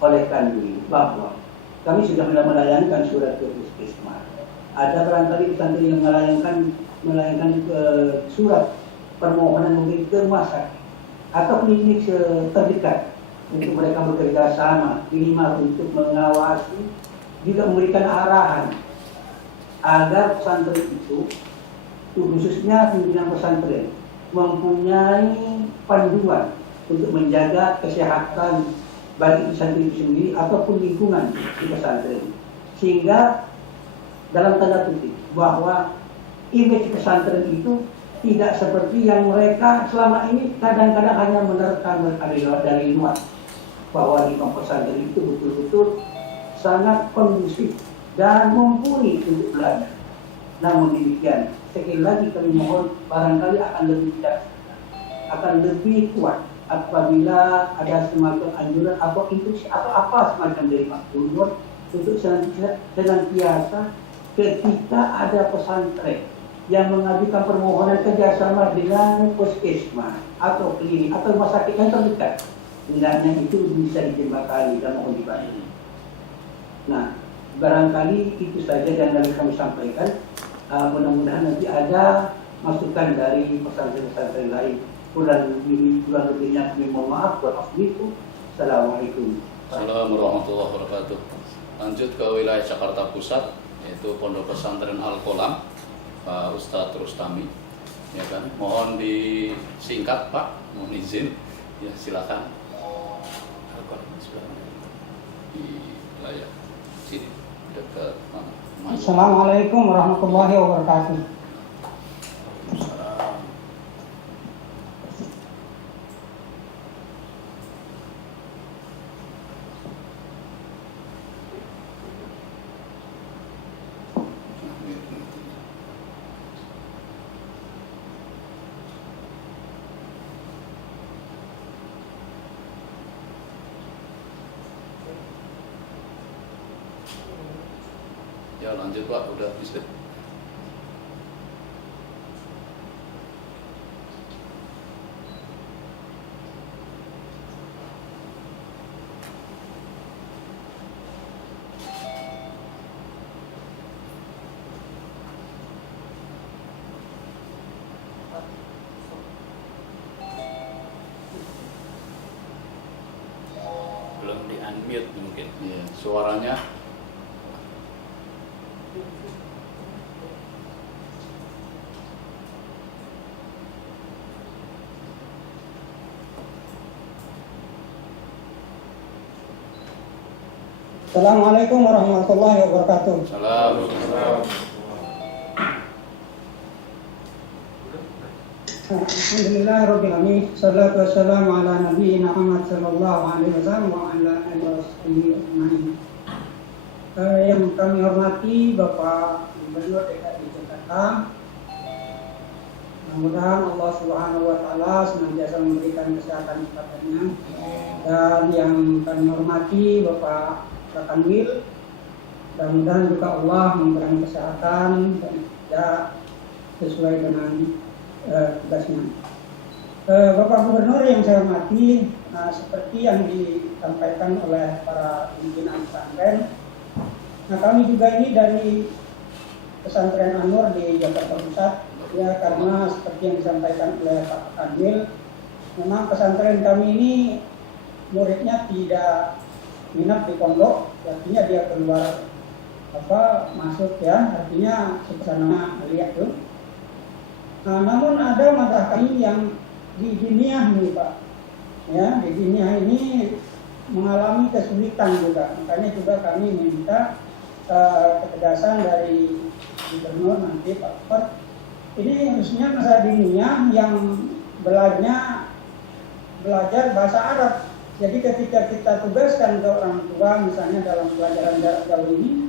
oleh Kanwil, bahwa kami sudah melayangkan surat ke Puskesmas. Ada barangkali pesantren yang melayangkan surat permohonan mungkin ke rumah sakit atau klinik terdekat untuk mereka bekerja sama minimal untuk mengawasi, juga memberikan arahan agar pesantren itu khususnya pimpinan pesantren mempunyai panduan untuk menjaga kesehatan baik pesantren itu sendiri ataupun lingkungan di pesantren, sehingga dalam tanda kutip bahwa image pesantren itu tidak seperti yang mereka selama ini kadang-kadang hanya menerka dari luar, bahwa di pesantren itu betul-betul sangat kondusif dan mumpuni untuk belajar. Namun demikian, sekali lagi kami mohon barangkali akan lebih bijaksana, akan lebih kuat apabila ada semacam anjuran atau instruksi atau apa semacam dari Pak Gubernur untuk senantiasa ketika ada pesantren yang mengajukan permohonan kerjasama dengan puskesmas atau klinik atau rumah sakit yang terdekat, hendaknya itu bisa dijembatani dan mohon dibantu. Nah, barangkali itu saja yang kami sampaikan. Mudah-mudahan nanti ada masukan dari pesantren-pesantren lain. Kurang lebihnya kami mohon maaf. Assalamualaikum. Assalamualaikum warahmatullahi wabarakatuh. Lanjut ke wilayah Jakarta Pusat, yaitu Pondok Pesantren Al-Qolam, Pak Ustadz Rustami. Ya kan? Mohon disingkat Pak, mohon izin. Ya silakan. Al-Qolam sebelah mana? Di wilayah sini dekat mana? Assalamualaikum warahmatullahi wabarakatuh. Ya lanjut Pak, udah bisa. Belum di unmute mungkin. Iya, suaranya. Assalamualaikum warahmatullahi wabarakatuh. Salam. Alhamdulillahirrahmanirrahim. Salatu wassalamu ala nabiyina Muhammad sallallahu alaihi wasallam wa ala alihi washabihi ajma'in. Yang kami hormati Bapak Gubernur DKI Jakarta, mudah-mudahan Allah Subhanahu wa taala senantiasa memberikan kesehatan kepadanya. Dan yang kami hormati Bapak Kakanwil, mudah-mudahan juga Allah memberikan kesehatan dan ya sesuai dengan tugasnya. Bapak Gubernur yang saya hormati, seperti yang disampaikan oleh para pimpinan pesantren, kami juga ini dari pesantren An-Nur di Jakarta Pusat, ya, karena seperti yang disampaikan oleh Pak Kakanwil, memang pesantren kami ini muridnya tidak minat di pondok, artinya dia keluar masuk ya, artinya sebesarnya melihat tuh. Namun ada madrasah kami yang di Diniyah ini Pak, ya, di Diniyah ini mengalami kesulitan juga, makanya juga kami minta ketegasan dari Gubernur nanti Pak Fat. Ini khususnya masalah Diniyah yang belajar bahasa Arab. Jadi ketika kita tugaskan ke orang tua, misalnya dalam pelajaran jarak jauh ini,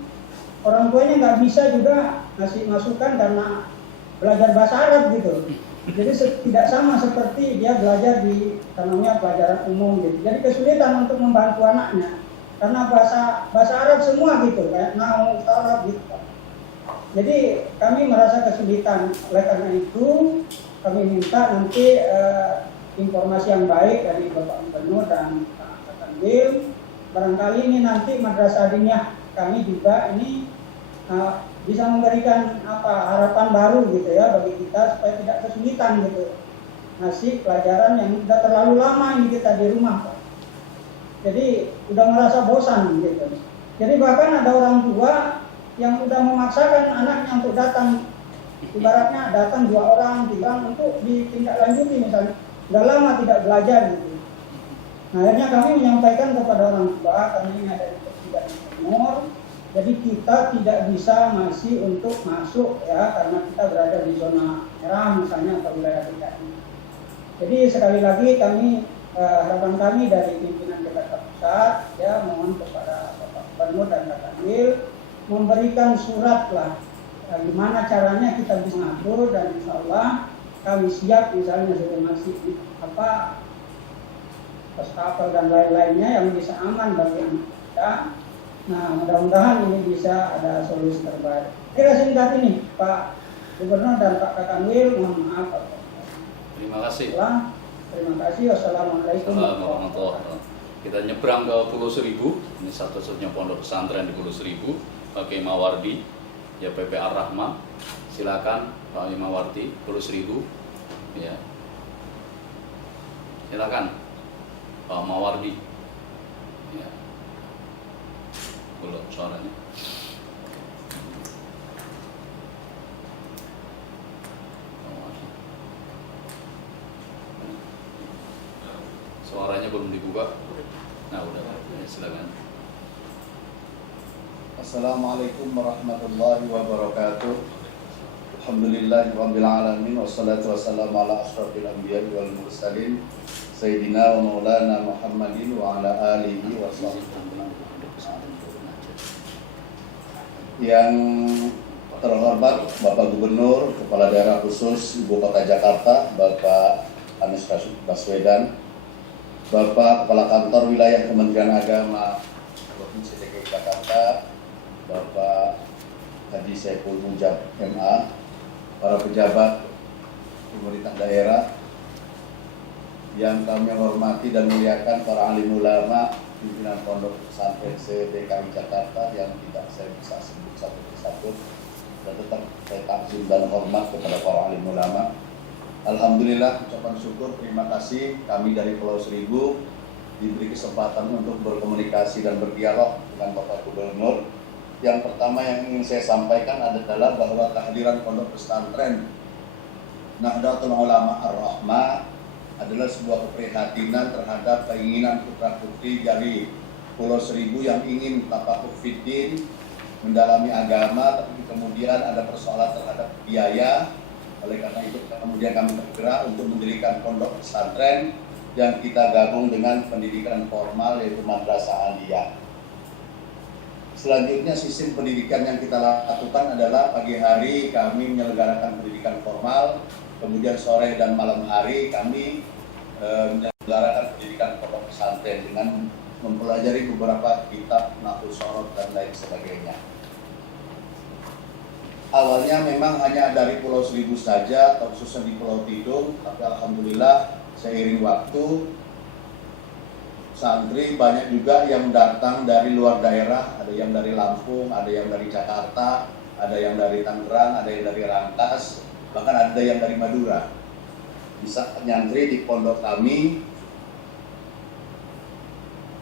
orang tuanya nggak bisa juga ngasih masukan karena belajar bahasa Arab gitu. Jadi tidak sama seperti dia belajar di namanya pelajaran umum gitu. Jadi kesulitan untuk membantu anaknya karena bahasa Arab semua gitu, kayak nahwu, Arab gitu. Jadi kami merasa kesulitan. Oleh karena itu kami minta nanti informasi yang baik dari Bapak Gubernur dan Pak Kakanwil. Barangkali ini nanti madrasah diniyah kami juga ini bisa memberikan harapan baru gitu ya bagi kita supaya tidak kesulitan gitu ngasih pelajaran yang sudah terlalu lama ini kita di rumah Pak. Jadi udah merasa bosan gitu. Jadi bahkan ada orang tua yang udah memaksakan anaknya untuk datang, ibaratnya datang 2 orang, 3 orang untuk ditindaklanjuti misalnya. Udah lama tidak belajar gitu. Nah, akhirnya kami menyampaikan kepada orang tua karena ini ada tidak umur, jadi kita tidak bisa masih untuk masuk ya karena kita berada di zona merah misalnya atau wilayah DKI. Jadi sekali lagi kami harapan kami dari pimpinan Jakarta Pusat ya mohon kepada Bapak Gubernur dan Kakanwil memberikan surat lah gimana caranya kita bisa mengatur dan insya Allah kami siap misalnya sudah masih wastafel dan lain-lainnya yang bisa aman bagi anak kita. Nah mudah-mudahan ini bisa ada solusi terbaik. Kira singkat ini Pak Gubernur dan Pak Kakanwil, mohon maaf. Terima kasih. Terima kasih. Wassalamualaikum warahmatullahi wabarakatuh. Kita nyebrang ke Pulau Seribu. Ini satu-satunya pondok pesantren di Pulau Seribu. Pak Kiai Mawardi, ya PP Ar-Rahman. Silakan Pak Kiai Mawardi, Pulau Seribu. Ya. Silakan Pak Mawardi. Ya. Belum suaranya. Suaranya belum dibuka. Nah, udah. Ya, silakan. Assalamualaikum warahmatullahi wabarakatuh. Alhamdulillahirabbil alamin wassalatu wassalamu ala asyrofil anbiya'i wal mursalin sayyidina wa maulana Muhammadin wa ala alihi wa sahbihi. Yang terhormat Bapak Gubernur, Kepala Daerah Khusus Ibu Kota Jakarta, Bapak Anies Baswedan, Bapak Kepala Kantor Wilayah Kementerian Agama Provinsi DKI Jakarta, Bapak Haji Saiful Mujab MA, para pejabat pemerintah daerah yang kami hormati dan muliakan, para alim ulama, pimpinan pondok pesantren se-DKI Jakarta yang tidak saya bisa sebut satu persatu, dan tetap saya takzim dan hormat kepada para alim ulama. Alhamdulillah, ucapan syukur, terima kasih kami dari Pulau Seribu diberi kesempatan untuk berkomunikasi dan berdialog dengan Bapak Gubernur. Yang pertama yang ingin saya sampaikan adalah bahwa kehadiran pondok pesantren Nahdlatul Ulama Ar-Rahmah adalah sebuah keprihatinan terhadap keinginan putra-putri dari Pulau Seribu yang ingin tafakuh fiddin, mendalami agama, tapi kemudian ada persoalan terhadap biaya. Oleh karena itu kemudian kami bergerak untuk mendirikan pondok pesantren yang kita gabung dengan pendidikan formal, yaitu madrasah aliyah. Selanjutnya sistem pendidikan yang kita lakukan adalah pagi hari kami menyelenggarakan pendidikan formal, kemudian sore dan malam hari kami menyelenggarakan pendidikan pondok pesantren dengan mempelajari beberapa kitab nahwu sorot dan lain sebagainya. Awalnya memang hanya dari Pulau Seribu saja, khususnya di Pulau Tidung, tapi alhamdulillah seiring waktu santri banyak juga yang datang dari luar daerah, ada yang dari Lampung, ada yang dari Jakarta, ada yang dari Tangerang, ada yang dari Rangkas, bahkan ada yang dari Madura. Bisa nyantri di pondok kami,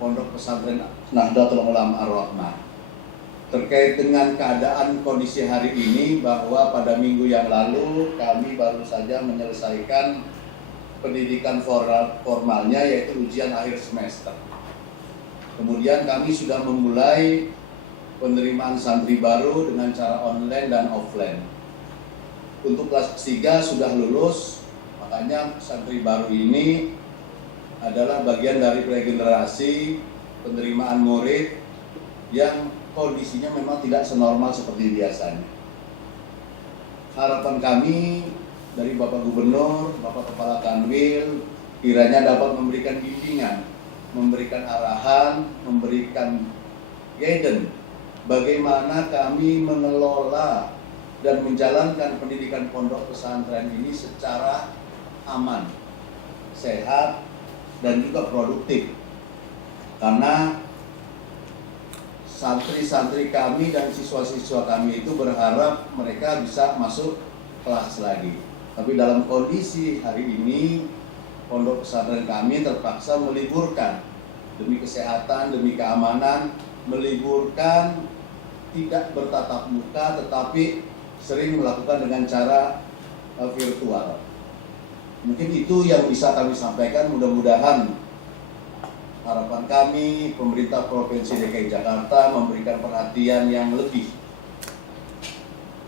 pondok pesantren Nahdlatul Ulama Ar-Rahmah. Terkait dengan keadaan kondisi hari ini, bahwa pada minggu yang lalu kami baru saja menyelesaikan pendidikan formalnya, yaitu ujian akhir semester. Kemudian kami sudah memulai penerimaan santri baru dengan cara online dan offline. Untuk kelas 3 sudah lulus, makanya santri baru ini adalah bagian dari regenerasi penerimaan murid yang kondisinya memang tidak senormal seperti biasanya. Harapan kami dari Bapak Gubernur, Bapak Kepala Kanwil, kiranya dapat memberikan bimbingan, memberikan arahan, memberikan guidance bagaimana kami mengelola dan menjalankan pendidikan pondok pesantren ini secara aman, sehat, dan juga produktif. Karena santri-santri kami dan siswa-siswa kami itu berharap mereka bisa masuk kelas lagi. Tapi dalam kondisi hari ini, pondok pesantren kami terpaksa meliburkan demi kesehatan, demi keamanan, meliburkan tidak bertatap muka, tetapi sering melakukan dengan cara virtual. Mungkin itu yang bisa kami sampaikan. Mudah-mudahan harapan kami pemerintah Provinsi DKI Jakarta memberikan perhatian yang lebih.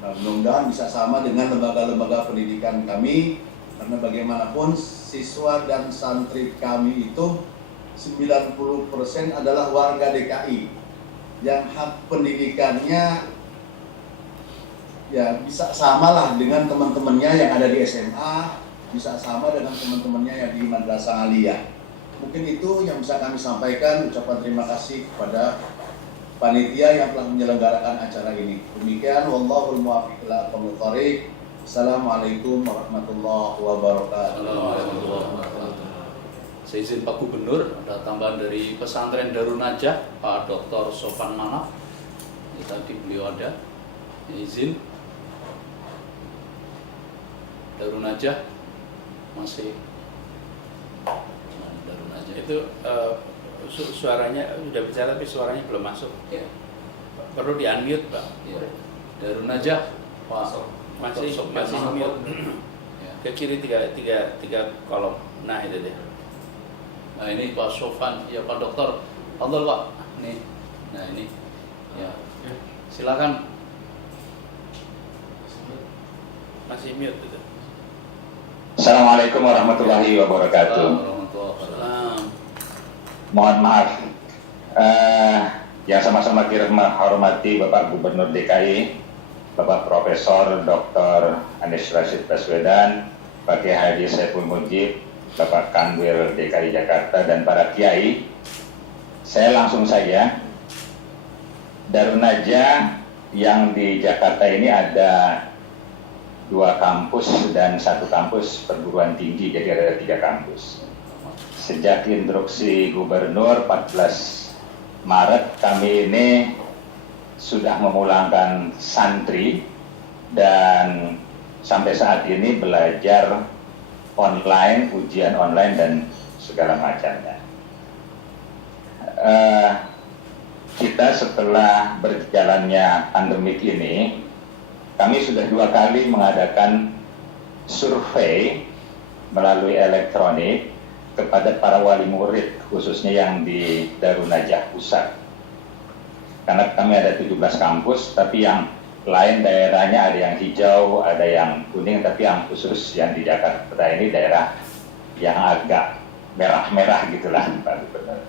Nah, mudah-mudahan bisa sama dengan lembaga-lembaga pendidikan kami, karena bagaimanapun siswa dan santri kami itu 90% adalah warga DKI yang hak pendidikannya ya bisa samalah dengan teman-temannya yang ada di SMA, bisa sama dengan teman-temannya yang di madrasah aliyah. Mungkin itu yang bisa kami sampaikan. Ucapan terima kasih kepada panitia yang telah menyelenggarakan acara ini. Demikian, wallahul muwaffiq ila aqwamit thoriq. Assalamualaikum warahmatullahi wabarakatuh. Saya izin Pak Gubernur, ada tambahan dari pesantren Darun Najah, Pak Dr. Sofan Manaf. Ini tadi beliau ada. Izin Darun Najah masih Darun Najah Itu suaranya sudah bicara tapi suaranya belum masuk. ya. Perlu di-unmute, Pak. Ya. Darun Najah Pak Masih Sofyan Manaf. mute. Ya. Ke kiri tiga kolom. Nah, itu deh. Nah ini Pak Sofan, ya Pak Dokter, Fadhol Pak. Nih, nah ini, ya, silakan. Masih mute itu. Assalamualaikum warahmatullahi wabarakatuh. Salam. Mohon maaf, yang sama-sama kita menghormati Bapak Gubernur DKI, Bapak Profesor Dr. Anies Rashid Baswedan, Pak Kiai Haji Saiful Mujib, Bapak Kanwil DKI Jakarta, dan para kiai. Saya langsung saja. Darun Najah yang di Jakarta ini ada 2 kampus dan 1 kampus perguruan tinggi, jadi ada 3 kampus. Sejak instruksi Gubernur 14 Maret kami ini sudah memulangkan santri dan sampai saat ini belajar online, ujian online dan segala macamnya. Kita setelah berjalannya pandemik ini, kami sudah 2 kali mengadakan survei melalui elektronik kepada para wali murid, khususnya yang di Darun Najah Pusat. Karena kami ada 17 kampus, tapi yang lain daerahnya ada yang hijau, ada yang kuning, tapi yang khusus yang di Jakarta ini daerah yang agak merah-merah gitulah, Pak Gubernur.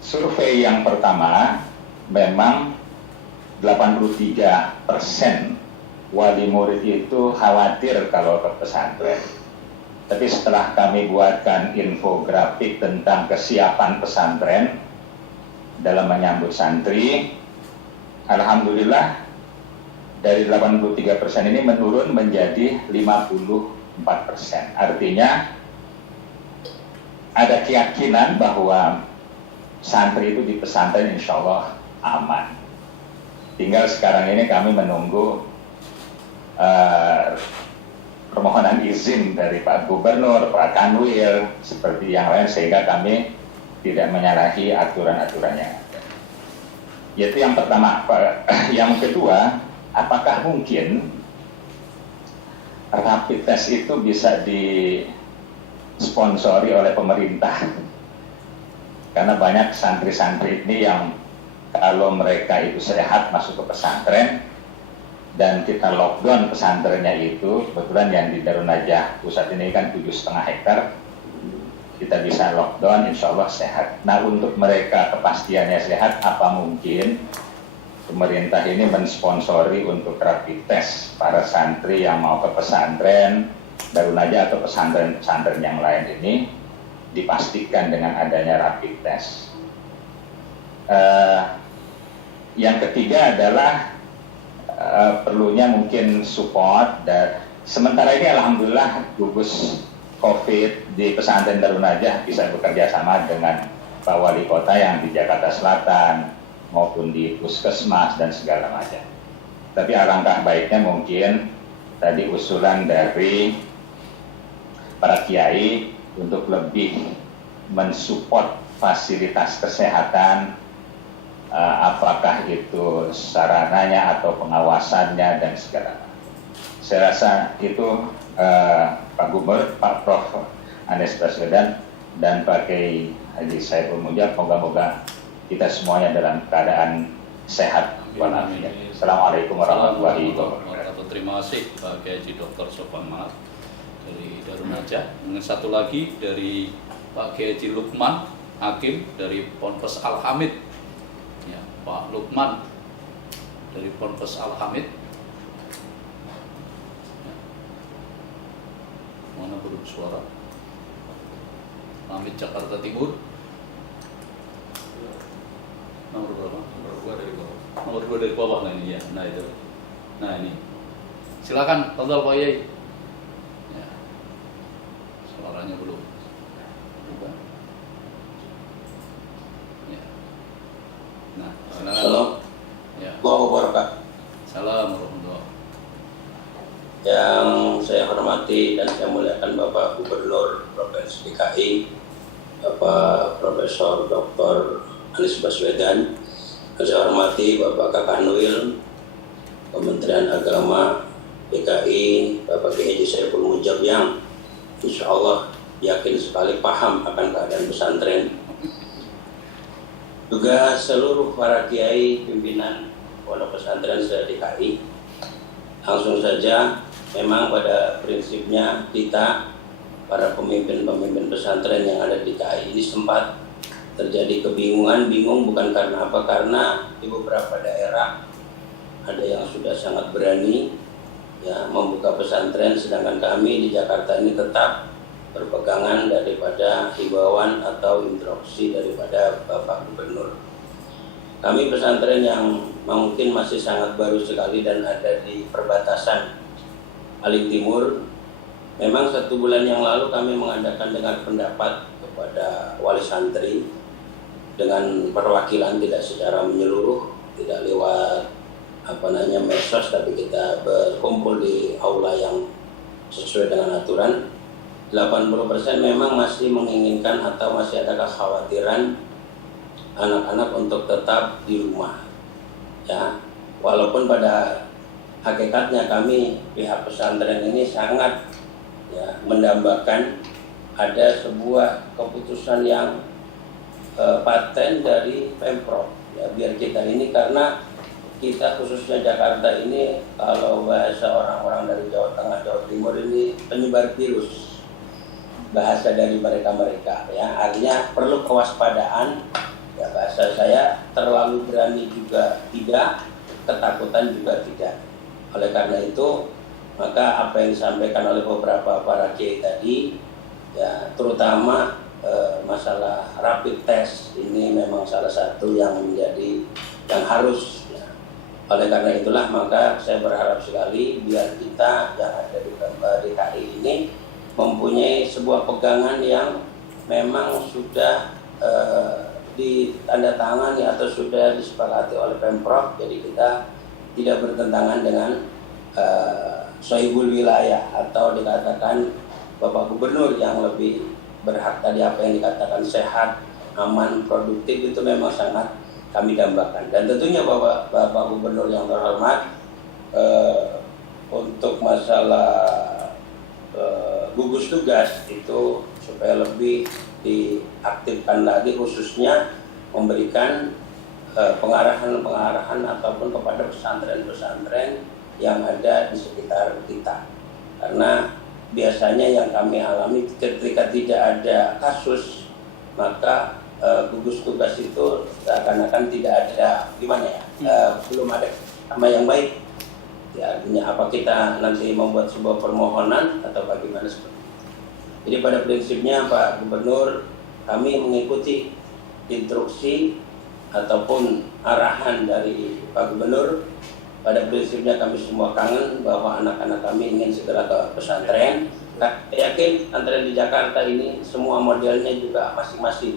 Survei yang pertama memang 83% wali murid itu khawatir kalau ke pesantren. Tapi setelah kami buatkan infografik tentang kesiapan pesantren dalam menyambut santri, alhamdulillah dari 83% ini menurun menjadi 54%. Artinya ada keyakinan bahwa santri itu di pesantren insya Allah aman. Tinggal sekarang ini kami menunggu permohonan izin dari Pak Gubernur, Pak Kanwil, seperti yang lain, sehingga kami tidak menyalahi aturan-aturannya. Yaitu yang pertama. Yang kedua, apakah mungkin rapid test itu bisa disponsori oleh pemerintah? Karena banyak santri-santri ini yang kalau mereka itu sehat masuk ke pesantren dan kita lockdown pesantrennya itu, kebetulan yang di Darun Najah Pusat ini kan 7,5 hektar, kita bisa lockdown, insya Allah sehat. Nah, untuk mereka kepastiannya sehat, apa mungkin pemerintah ini mensponsori untuk rapid test para santri yang mau ke pesantren Darun Najah atau pesantren-pesantren yang lain ini, dipastikan dengan adanya rapid test. Yang ketiga adalah perlunya mungkin support, dan sementara ini alhamdulillah gugus COVID di pesantren Darun Najah bisa bekerja sama dengan Pak Wali Kota yang di Jakarta Selatan maupun di puskesmas dan segala macam. Tapi alangkah baiknya mungkin tadi usulan dari para kiai untuk lebih mensupport fasilitas kesehatan, apakah itu sarananya atau pengawasannya dan segala. Saya rasa itu Pak Gubernur, Pak Prof. Anies Baswedan dan Pak Kiai Haji Saiful Mujab, moga-moga kita semuanya dalam keadaan sehat walafiat. Assalamualaikum warahmatullahi wabarakatuh. Terima kasih Pak Kiai Haji Dr. Sofwan Ma'af dari Darun Najah. Dengan satu lagi dari Pak Kiai Haji Lukman Hakim dari Ponpes Al-Hamid. Ya, Pak Lukman dari Ponpes Al-Hamid. Ya. Mana belum suara? Hamid Jakarta Timur. Nomor berapa? Nomor 2 dari bawah. Nomor 2 dari bawah lah ini ya. Nah itu. Nah ini. Silakan, tafadhol Pak Yai. Ya. Suaranya belum. Bukan. Ya. Nah, silakan. Halo. Ya. Allahu wabarakatuh. Salam warahmatullahi. Yang saya hormati dan saya muliakan Bapak Gubernur Provinsi DKI, Bapak Profesor Dr. Anies Baswedan. Dan saya hormati Bapak Kanwil Kementerian Agama DKI, Bapak Kiai Haji Saiful Mujab yang insya Allah yakin sekali paham akan keadaan pesantren. Juga seluruh para kiai pimpinan pondok pesantren se-DKI. Langsung saja, memang pada prinsipnya kita para pemimpin-pemimpin pesantren yang ada di DKI ini sempat terjadi kebingungan. Bingung bukan karena apa, karena di beberapa daerah ada yang sudah sangat berani ya membuka pesantren, sedangkan kami di Jakarta ini tetap berpegangan daripada himbauan atau instruksi daripada Bapak Gubernur. Kami pesantren yang mungkin masih sangat baru sekali dan ada di perbatasan paling timur. Memang 1 bulan yang lalu kami mengadakan dengar pendapat kepada wali santri dengan perwakilan, tidak secara menyeluruh, tidak lewat medsos, tapi kita berkumpul di aula yang sesuai dengan aturan. 80% memang masih menginginkan atau masih ada kekhawatiran anak-anak untuk tetap di rumah, ya. Walaupun pada hakikatnya kami pihak pesantren ini sangat mendambakan ada sebuah keputusan yang paten dari Pemprov, ya, biar kita ini, karena kita khususnya Jakarta ini, kalau bahasa orang-orang dari Jawa Tengah, Jawa Timur ini penyebar virus, bahasa dari mereka-mereka, ya, artinya perlu kewaspadaan, ya, bahasa saya terlalu berani juga tidak, ketakutan juga tidak. Oleh karena itu, maka apa yang disampaikan oleh beberapa para kiai tadi, ya, terutama masalah rapid test ini memang salah satu yang menjadi yang harus, ya. Oleh karena itulah maka saya berharap sekali biar kita yang ada di DKI ini mempunyai sebuah pegangan yang memang sudah ditandatangani atau sudah disepakati oleh Pemprov, jadi kita tidak bertentangan dengan Sohibul Wilayah atau dikatakan Bapak Gubernur yang lebih berhak tadi, apa yang dikatakan sehat, aman, produktif, itu memang sangat kami dambakan. Dan tentunya Bapak Gubernur yang terhormat, untuk masalah gugus tugas itu supaya lebih diaktifkan lagi, khususnya memberikan pengarahan ataupun kepada pesantren-pesantren yang ada di sekitar kita. Karena biasanya yang kami alami ketika tidak ada kasus, maka gugus tugas itu seakan-akan tidak ada, belum ada sama yang baik. Ya, artinya apa kita nanti membuat sebuah permohonan atau bagaimana seperti itu. Jadi pada prinsipnya Pak Gubernur, kami mengikuti instruksi ataupun arahan dari Pak Gubernur. Pada prinsipnya kami semua kangen bahwa anak-anak kami ingin segera ke pesantren. Nah, yakin antara di Jakarta ini semua modelnya juga masing-masing.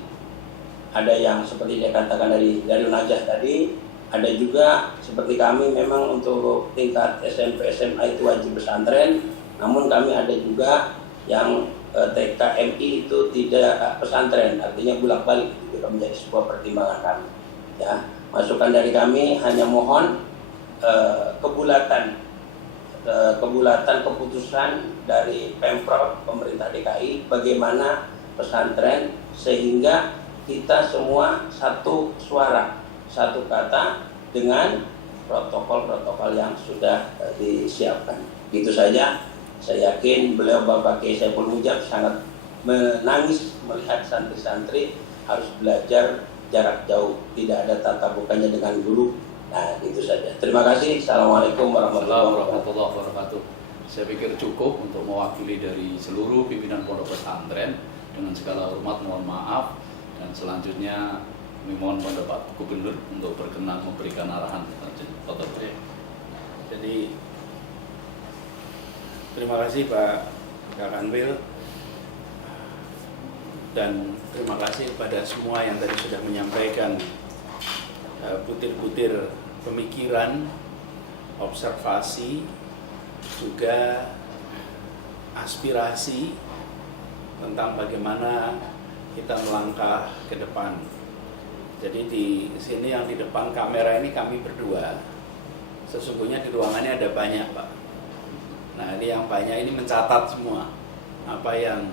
Ada yang seperti dia katakan dari Najah tadi, ada juga seperti kami memang untuk tingkat SMP SMA itu wajib pesantren. Namun kami ada juga yang TK MI itu tidak pesantren, artinya bolak-balik, itu juga menjadi sebuah pertimbangan kami. Ya, masukan dari kami hanya mohon kebulatan keputusan dari Pemprov pemerintah DKI bagaimana pesantren, sehingga kita semua satu suara, satu kata dengan protokol-protokol yang sudah disiapkan. Gitu saja. Saya yakin beliau Bapak Kiai Saiful Mujab sangat menangis melihat santri-santri harus belajar jarak jauh, tidak ada tatap mukanya dengan guru. Nah, itu saja. Terima kasih. Assalamualaikum warahmatullahi wabarakatuh. Saya pikir cukup untuk mewakili dari seluruh pimpinan pondok pesantren. Dengan segala hormat mohon maaf, dan selanjutnya kami mohon pada Pak Gubernur untuk berkenan memberikan arahan. Jadi terima kasih Pak Kanwil, dan terima kasih kepada semua yang tadi sudah menyampaikan butir-butir pemikiran, observasi, juga aspirasi tentang bagaimana kita melangkah ke depan. Jadi di sini yang di depan kamera ini kami berdua. Sesungguhnya di ruangannya ada banyak, Pak. Nah, ini yang banyak ini mencatat semua apa yang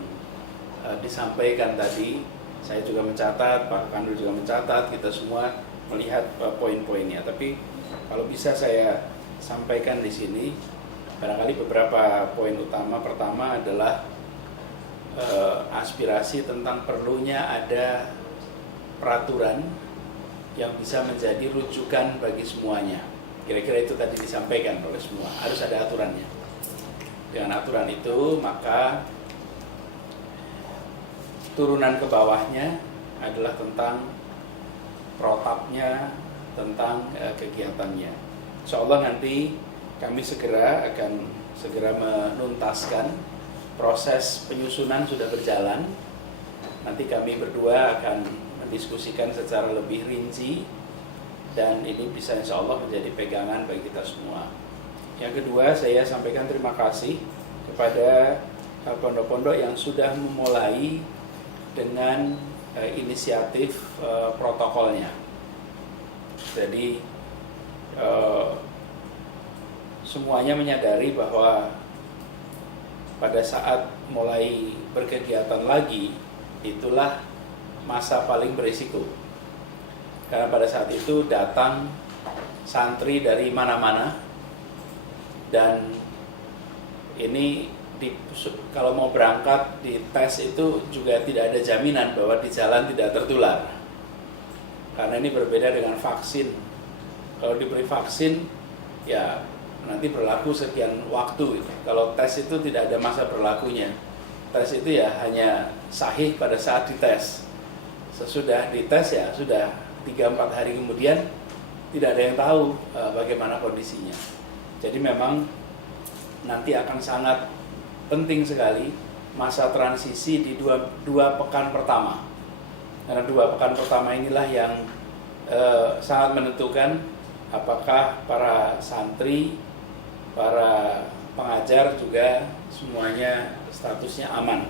disampaikan tadi. Saya juga mencatat, Pak Kanwil juga mencatat, kita semua melihat poin-poinnya. Tapi kalau bisa saya sampaikan di sini barangkali beberapa poin utama. Pertama adalah aspirasi tentang perlunya ada peraturan yang bisa menjadi rujukan bagi semuanya. Kira-kira itu tadi disampaikan oleh semua, harus ada aturannya. Dengan aturan itu maka turunan ke bawahnya adalah tentang protapnya, tentang kegiatannya. Insya Allah nanti kami akan segera menuntaskan. Proses penyusunan sudah berjalan. Nanti kami berdua akan mendiskusikan secara lebih rinci, dan ini bisa insya Allah menjadi pegangan bagi kita semua. Yang kedua, saya sampaikan terima kasih kepada pondok-pondok yang sudah memulai dengan inisiatif protokolnya. Jadi semuanya menyadari bahwa pada saat mulai berkegiatan lagi, itulah masa paling berisiko. Karena pada saat itu datang santri dari mana-mana, dan ini kalau mau berangkat di tes itu juga tidak ada jaminan bahwa di jalan tidak tertular. Karena ini berbeda dengan vaksin. Kalau diberi vaksin, ya nanti berlaku sekian waktu. Kalau tes itu tidak ada masa berlakunya. Tes itu ya hanya sahih pada saat dites. Sesudah dites ya sudah 3-4 hari kemudian tidak ada yang tahu bagaimana kondisinya. Jadi memang nanti akan sangat penting sekali masa transisi di dua pekan pertama. Karena 2 pekan pertama inilah yang sangat menentukan apakah para santri, para pengajar juga semuanya statusnya aman.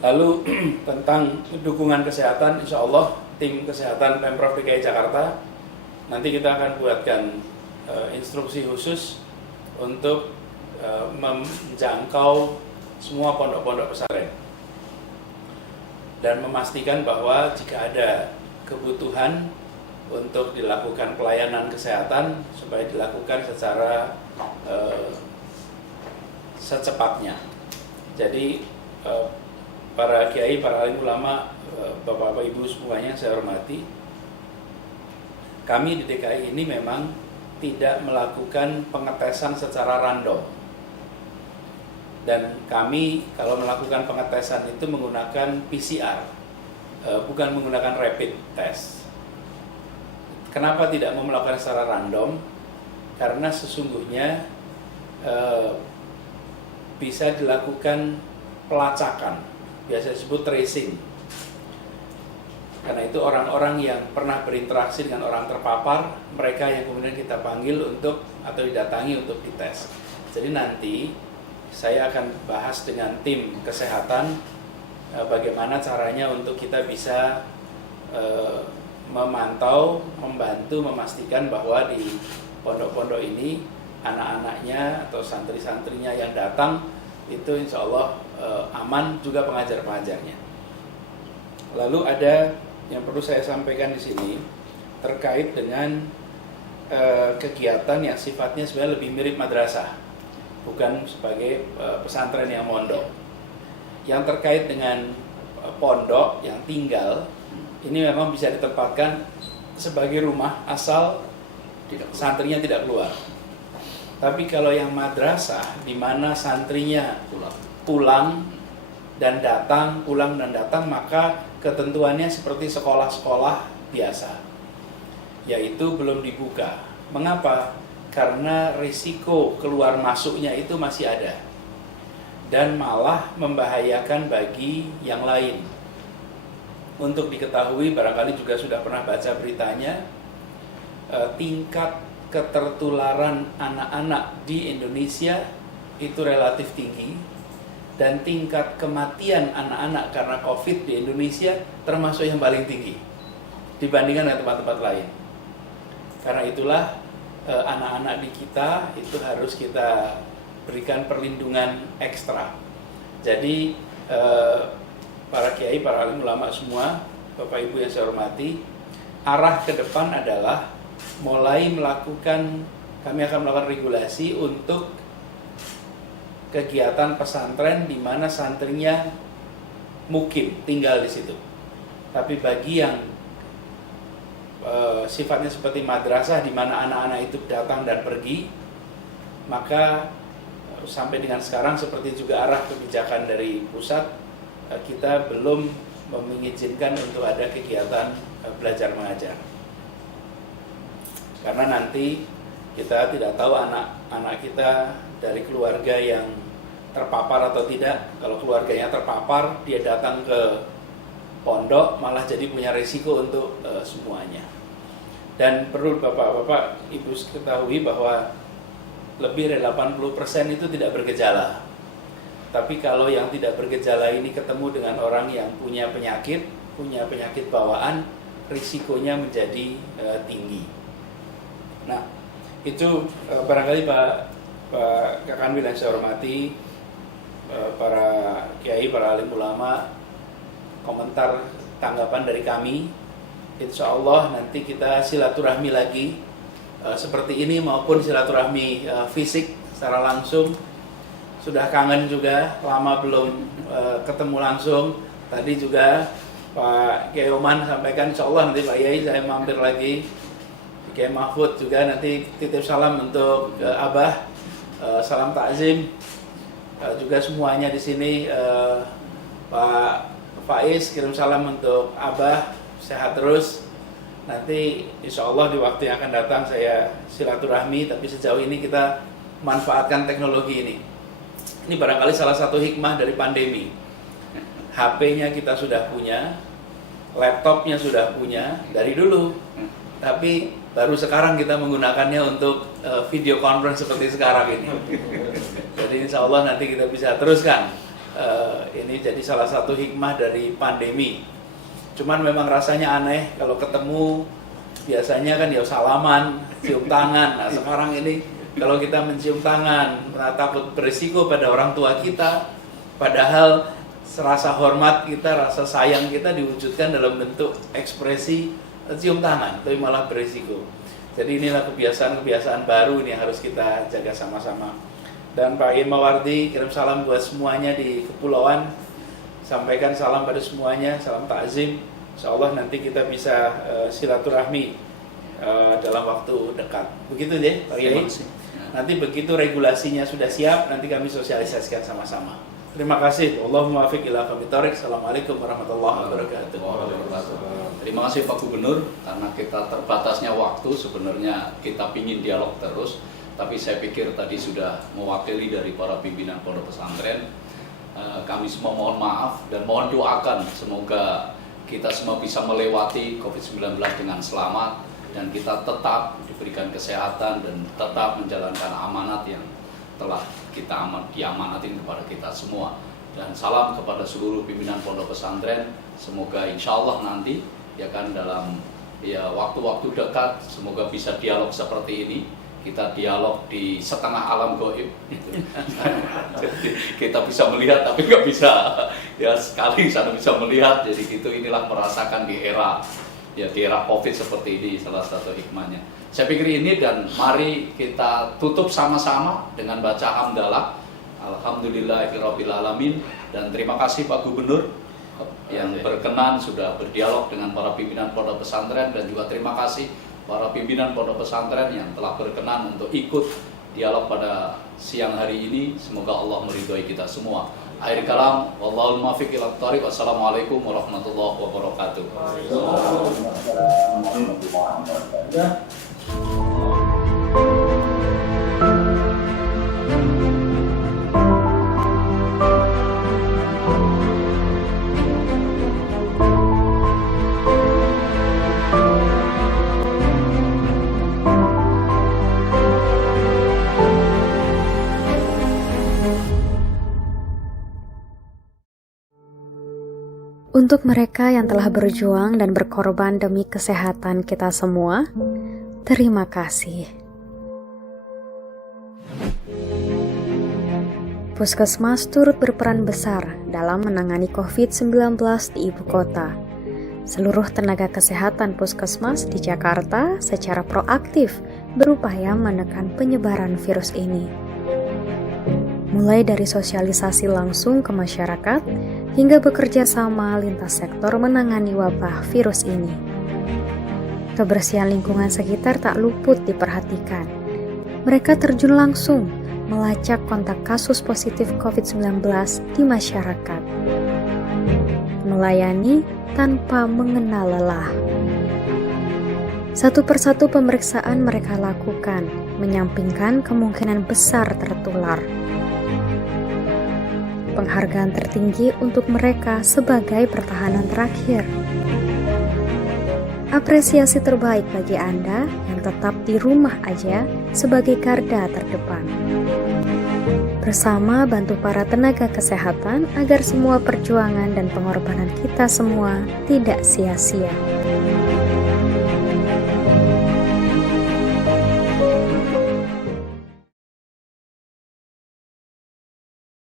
Lalu tentang dukungan kesehatan, insya Allah tim kesehatan Pemprov DKI Jakarta nanti kita akan buatkan instruksi khusus untuk menjangkau semua pondok-pondok pesantren dan memastikan bahwa jika ada kebutuhan untuk dilakukan pelayanan kesehatan supaya dilakukan secara secepatnya. Jadi para kiai, para alim ulama, bapak-bapak, ibu semuanya saya hormati, kami di DKI ini memang tidak melakukan pengetesan secara random. Dan kami kalau melakukan pengetesan itu menggunakan PCR, bukan menggunakan rapid test. Kenapa tidak mau melakukan secara random? Karena sesungguhnya bisa dilakukan pelacakan, biasa disebut tracing. Karena itu orang-orang yang pernah berinteraksi dengan orang terpapar, mereka yang kemudian kita panggil untuk atau didatangi untuk dites. Jadi nanti saya akan bahas dengan tim kesehatan bagaimana caranya untuk kita bisa memantau, membantu, memastikan bahwa di pondok-pondok ini anak-anaknya atau santri-santrinya yang datang itu insya Allah aman, juga pengajar-pengajarnya. Lalu ada yang perlu saya sampaikan di sini terkait dengan kegiatan yang sifatnya sebenarnya lebih mirip madrasah, bukan sebagai pesantren yang mondok. Yang terkait dengan pondok yang tinggal, ini memang bisa ditempatkan sebagai rumah asal santrinya tidak keluar. Tapi kalau yang madrasah, di mana santrinya pulang dan datang, pulang dan datang, maka ketentuannya seperti sekolah-sekolah biasa, yaitu belum dibuka. Mengapa? Karena risiko keluar masuknya itu masih ada, dan malah membahayakan bagi yang lain. Untuk diketahui, barangkali juga sudah pernah baca beritanya, tingkat ketertularan anak-anak di Indonesia itu relatif tinggi, dan tingkat kematian anak-anak karena COVID di Indonesia termasuk yang paling tinggi dibandingkan dengan tempat-tempat lain. Karena itulah anak-anak di kita itu harus kita berikan perlindungan ekstra. Jadi para kiai, para alim ulama semua, bapak ibu yang saya hormati, arah ke depan adalah mulai melakukan, kami akan melakukan regulasi untuk kegiatan pesantren di mana santrinya mukim, tinggal di situ. Tapi bagi yang sifatnya seperti madrasah di mana anak-anak itu datang dan pergi, maka sampai dengan sekarang seperti juga arah kebijakan dari pusat, kita belum mengizinkan untuk ada kegiatan belajar mengajar. Karena nanti kita tidak tahu anak-anak kita dari keluarga yang terpapar atau tidak. Kalau keluarganya terpapar, dia datang ke pondok malah jadi punya risiko untuk semuanya. Dan perlu Bapak-bapak Ibu ketahui bahwa lebih dari 80% itu tidak bergejala. Tapi kalau yang tidak bergejala ini ketemu dengan orang yang punya penyakit bawaan, risikonya menjadi tinggi. Nah, itu barangkali Pak Kanwil yang saya hormati, para kiai, para alim ulama, komentar tanggapan dari kami. Insya Allah nanti kita silaturahmi lagi seperti ini maupun silaturahmi fisik secara langsung. Sudah kangen juga, lama belum ketemu langsung. Tadi juga Pak Kiai Oman sampaikan, insya Allah nanti Pak Yai saya mampir lagi. Kiai Mahfud juga nanti titip salam untuk Abah, salam takzim. Juga semuanya di sini, Pak Faiz kirim salam untuk Abah, sehat terus. Nanti insya Allah di waktu yang akan datang saya silaturahmi, tapi sejauh ini kita manfaatkan teknologi ini. Ini barangkali salah satu hikmah dari pandemi. HP-nya kita sudah punya, laptopnya sudah punya dari dulu, tapi baru sekarang kita menggunakannya untuk video conference seperti sekarang ini. Jadi insya Allah nanti kita bisa teruskan. Ini jadi salah satu hikmah dari pandemi. Cuman memang rasanya aneh kalau ketemu, biasanya kan ya salaman, cium tangan. Nah sekarang ini kalau kita mencium tangan, takut berisiko pada orang tua kita, padahal rasa hormat kita, rasa sayang kita diwujudkan dalam bentuk ekspresi cium tangan, tapi malah berisiko. Jadi inilah kebiasaan-kebiasaan baru ini yang harus kita jaga sama-sama. Dan Pak Mawardi kirim salam buat semuanya di kepulauan, sampaikan salam pada semuanya, salam takzim. Insya Allah nanti kita bisa silaturahmi dalam waktu dekat. Begitu deh Pak Yai. Nanti begitu regulasinya sudah siap, nanti kami sosialisasikan sama-sama. Terima kasih. Allahumma muwaffiq ila aqwamit thoriq. Assalamualaikum warahmatullahi wabarakatuh. Terima kasih Pak Gubernur, karena kita terbatasnya waktu, sebenarnya kita pingin dialog terus, tapi saya pikir tadi sudah mewakili dari para pimpinan pondok pesantren. Kami semua mohon maaf dan mohon doakan semoga kita semua bisa melewati COVID-19 dengan selamat dan kita tetap diberikan kesehatan dan tetap menjalankan amanat yang telah kita diamanatin kepada kita semua. Dan salam kepada seluruh pimpinan pondok pesantren. Semoga insya Allah nanti ya kan dalam waktu-waktu dekat semoga bisa dialog seperti ini. Kita dialog di setengah alam gaib. Jadi kita bisa melihat tapi nggak bisa ya sekali sana bisa melihat. Jadi gitu inilah merasakan di era COVID seperti ini, salah satu hikmahnya. Saya pikir ini, dan mari kita tutup sama-sama dengan baca hamdalah. Alhamdulillahirabbil alamin, dan terima kasih Pak Gubernur yang berkenan sudah berdialog dengan para pimpinan pondok pesantren, dan juga terima kasih para pimpinan pondok pesantren yang telah berkenan untuk ikut dialog pada siang hari ini. Semoga Allah meridhoi kita semua. Akhir kalam, wallahul muwaffiq ila thoriq. Wassalamualaikum warahmatullahi wabarakatuh. Untuk mereka yang telah berjuang dan berkorban demi kesehatan kita semua, terima kasih. Puskesmas turut berperan besar dalam menangani COVID-19 di ibu kota. Seluruh tenaga kesehatan puskesmas di Jakarta secara proaktif berupaya menekan penyebaran virus ini. Mulai dari sosialisasi langsung ke masyarakat, hingga bekerja sama lintas sektor menangani wabah virus ini. Kebersihan lingkungan sekitar tak luput diperhatikan. Mereka terjun langsung melacak kontak kasus positif COVID-19 di masyarakat. Melayani tanpa mengenal lelah. Satu persatu pemeriksaan mereka lakukan, menyampingkan kemungkinan besar tertular. Penghargaan tertinggi untuk mereka sebagai pertahanan terakhir. Apresiasi terbaik bagi Anda yang tetap di rumah aja sebagai garda terdepan. Bersama bantu para tenaga kesehatan agar semua perjuangan dan pengorbanan kita semua tidak sia-sia.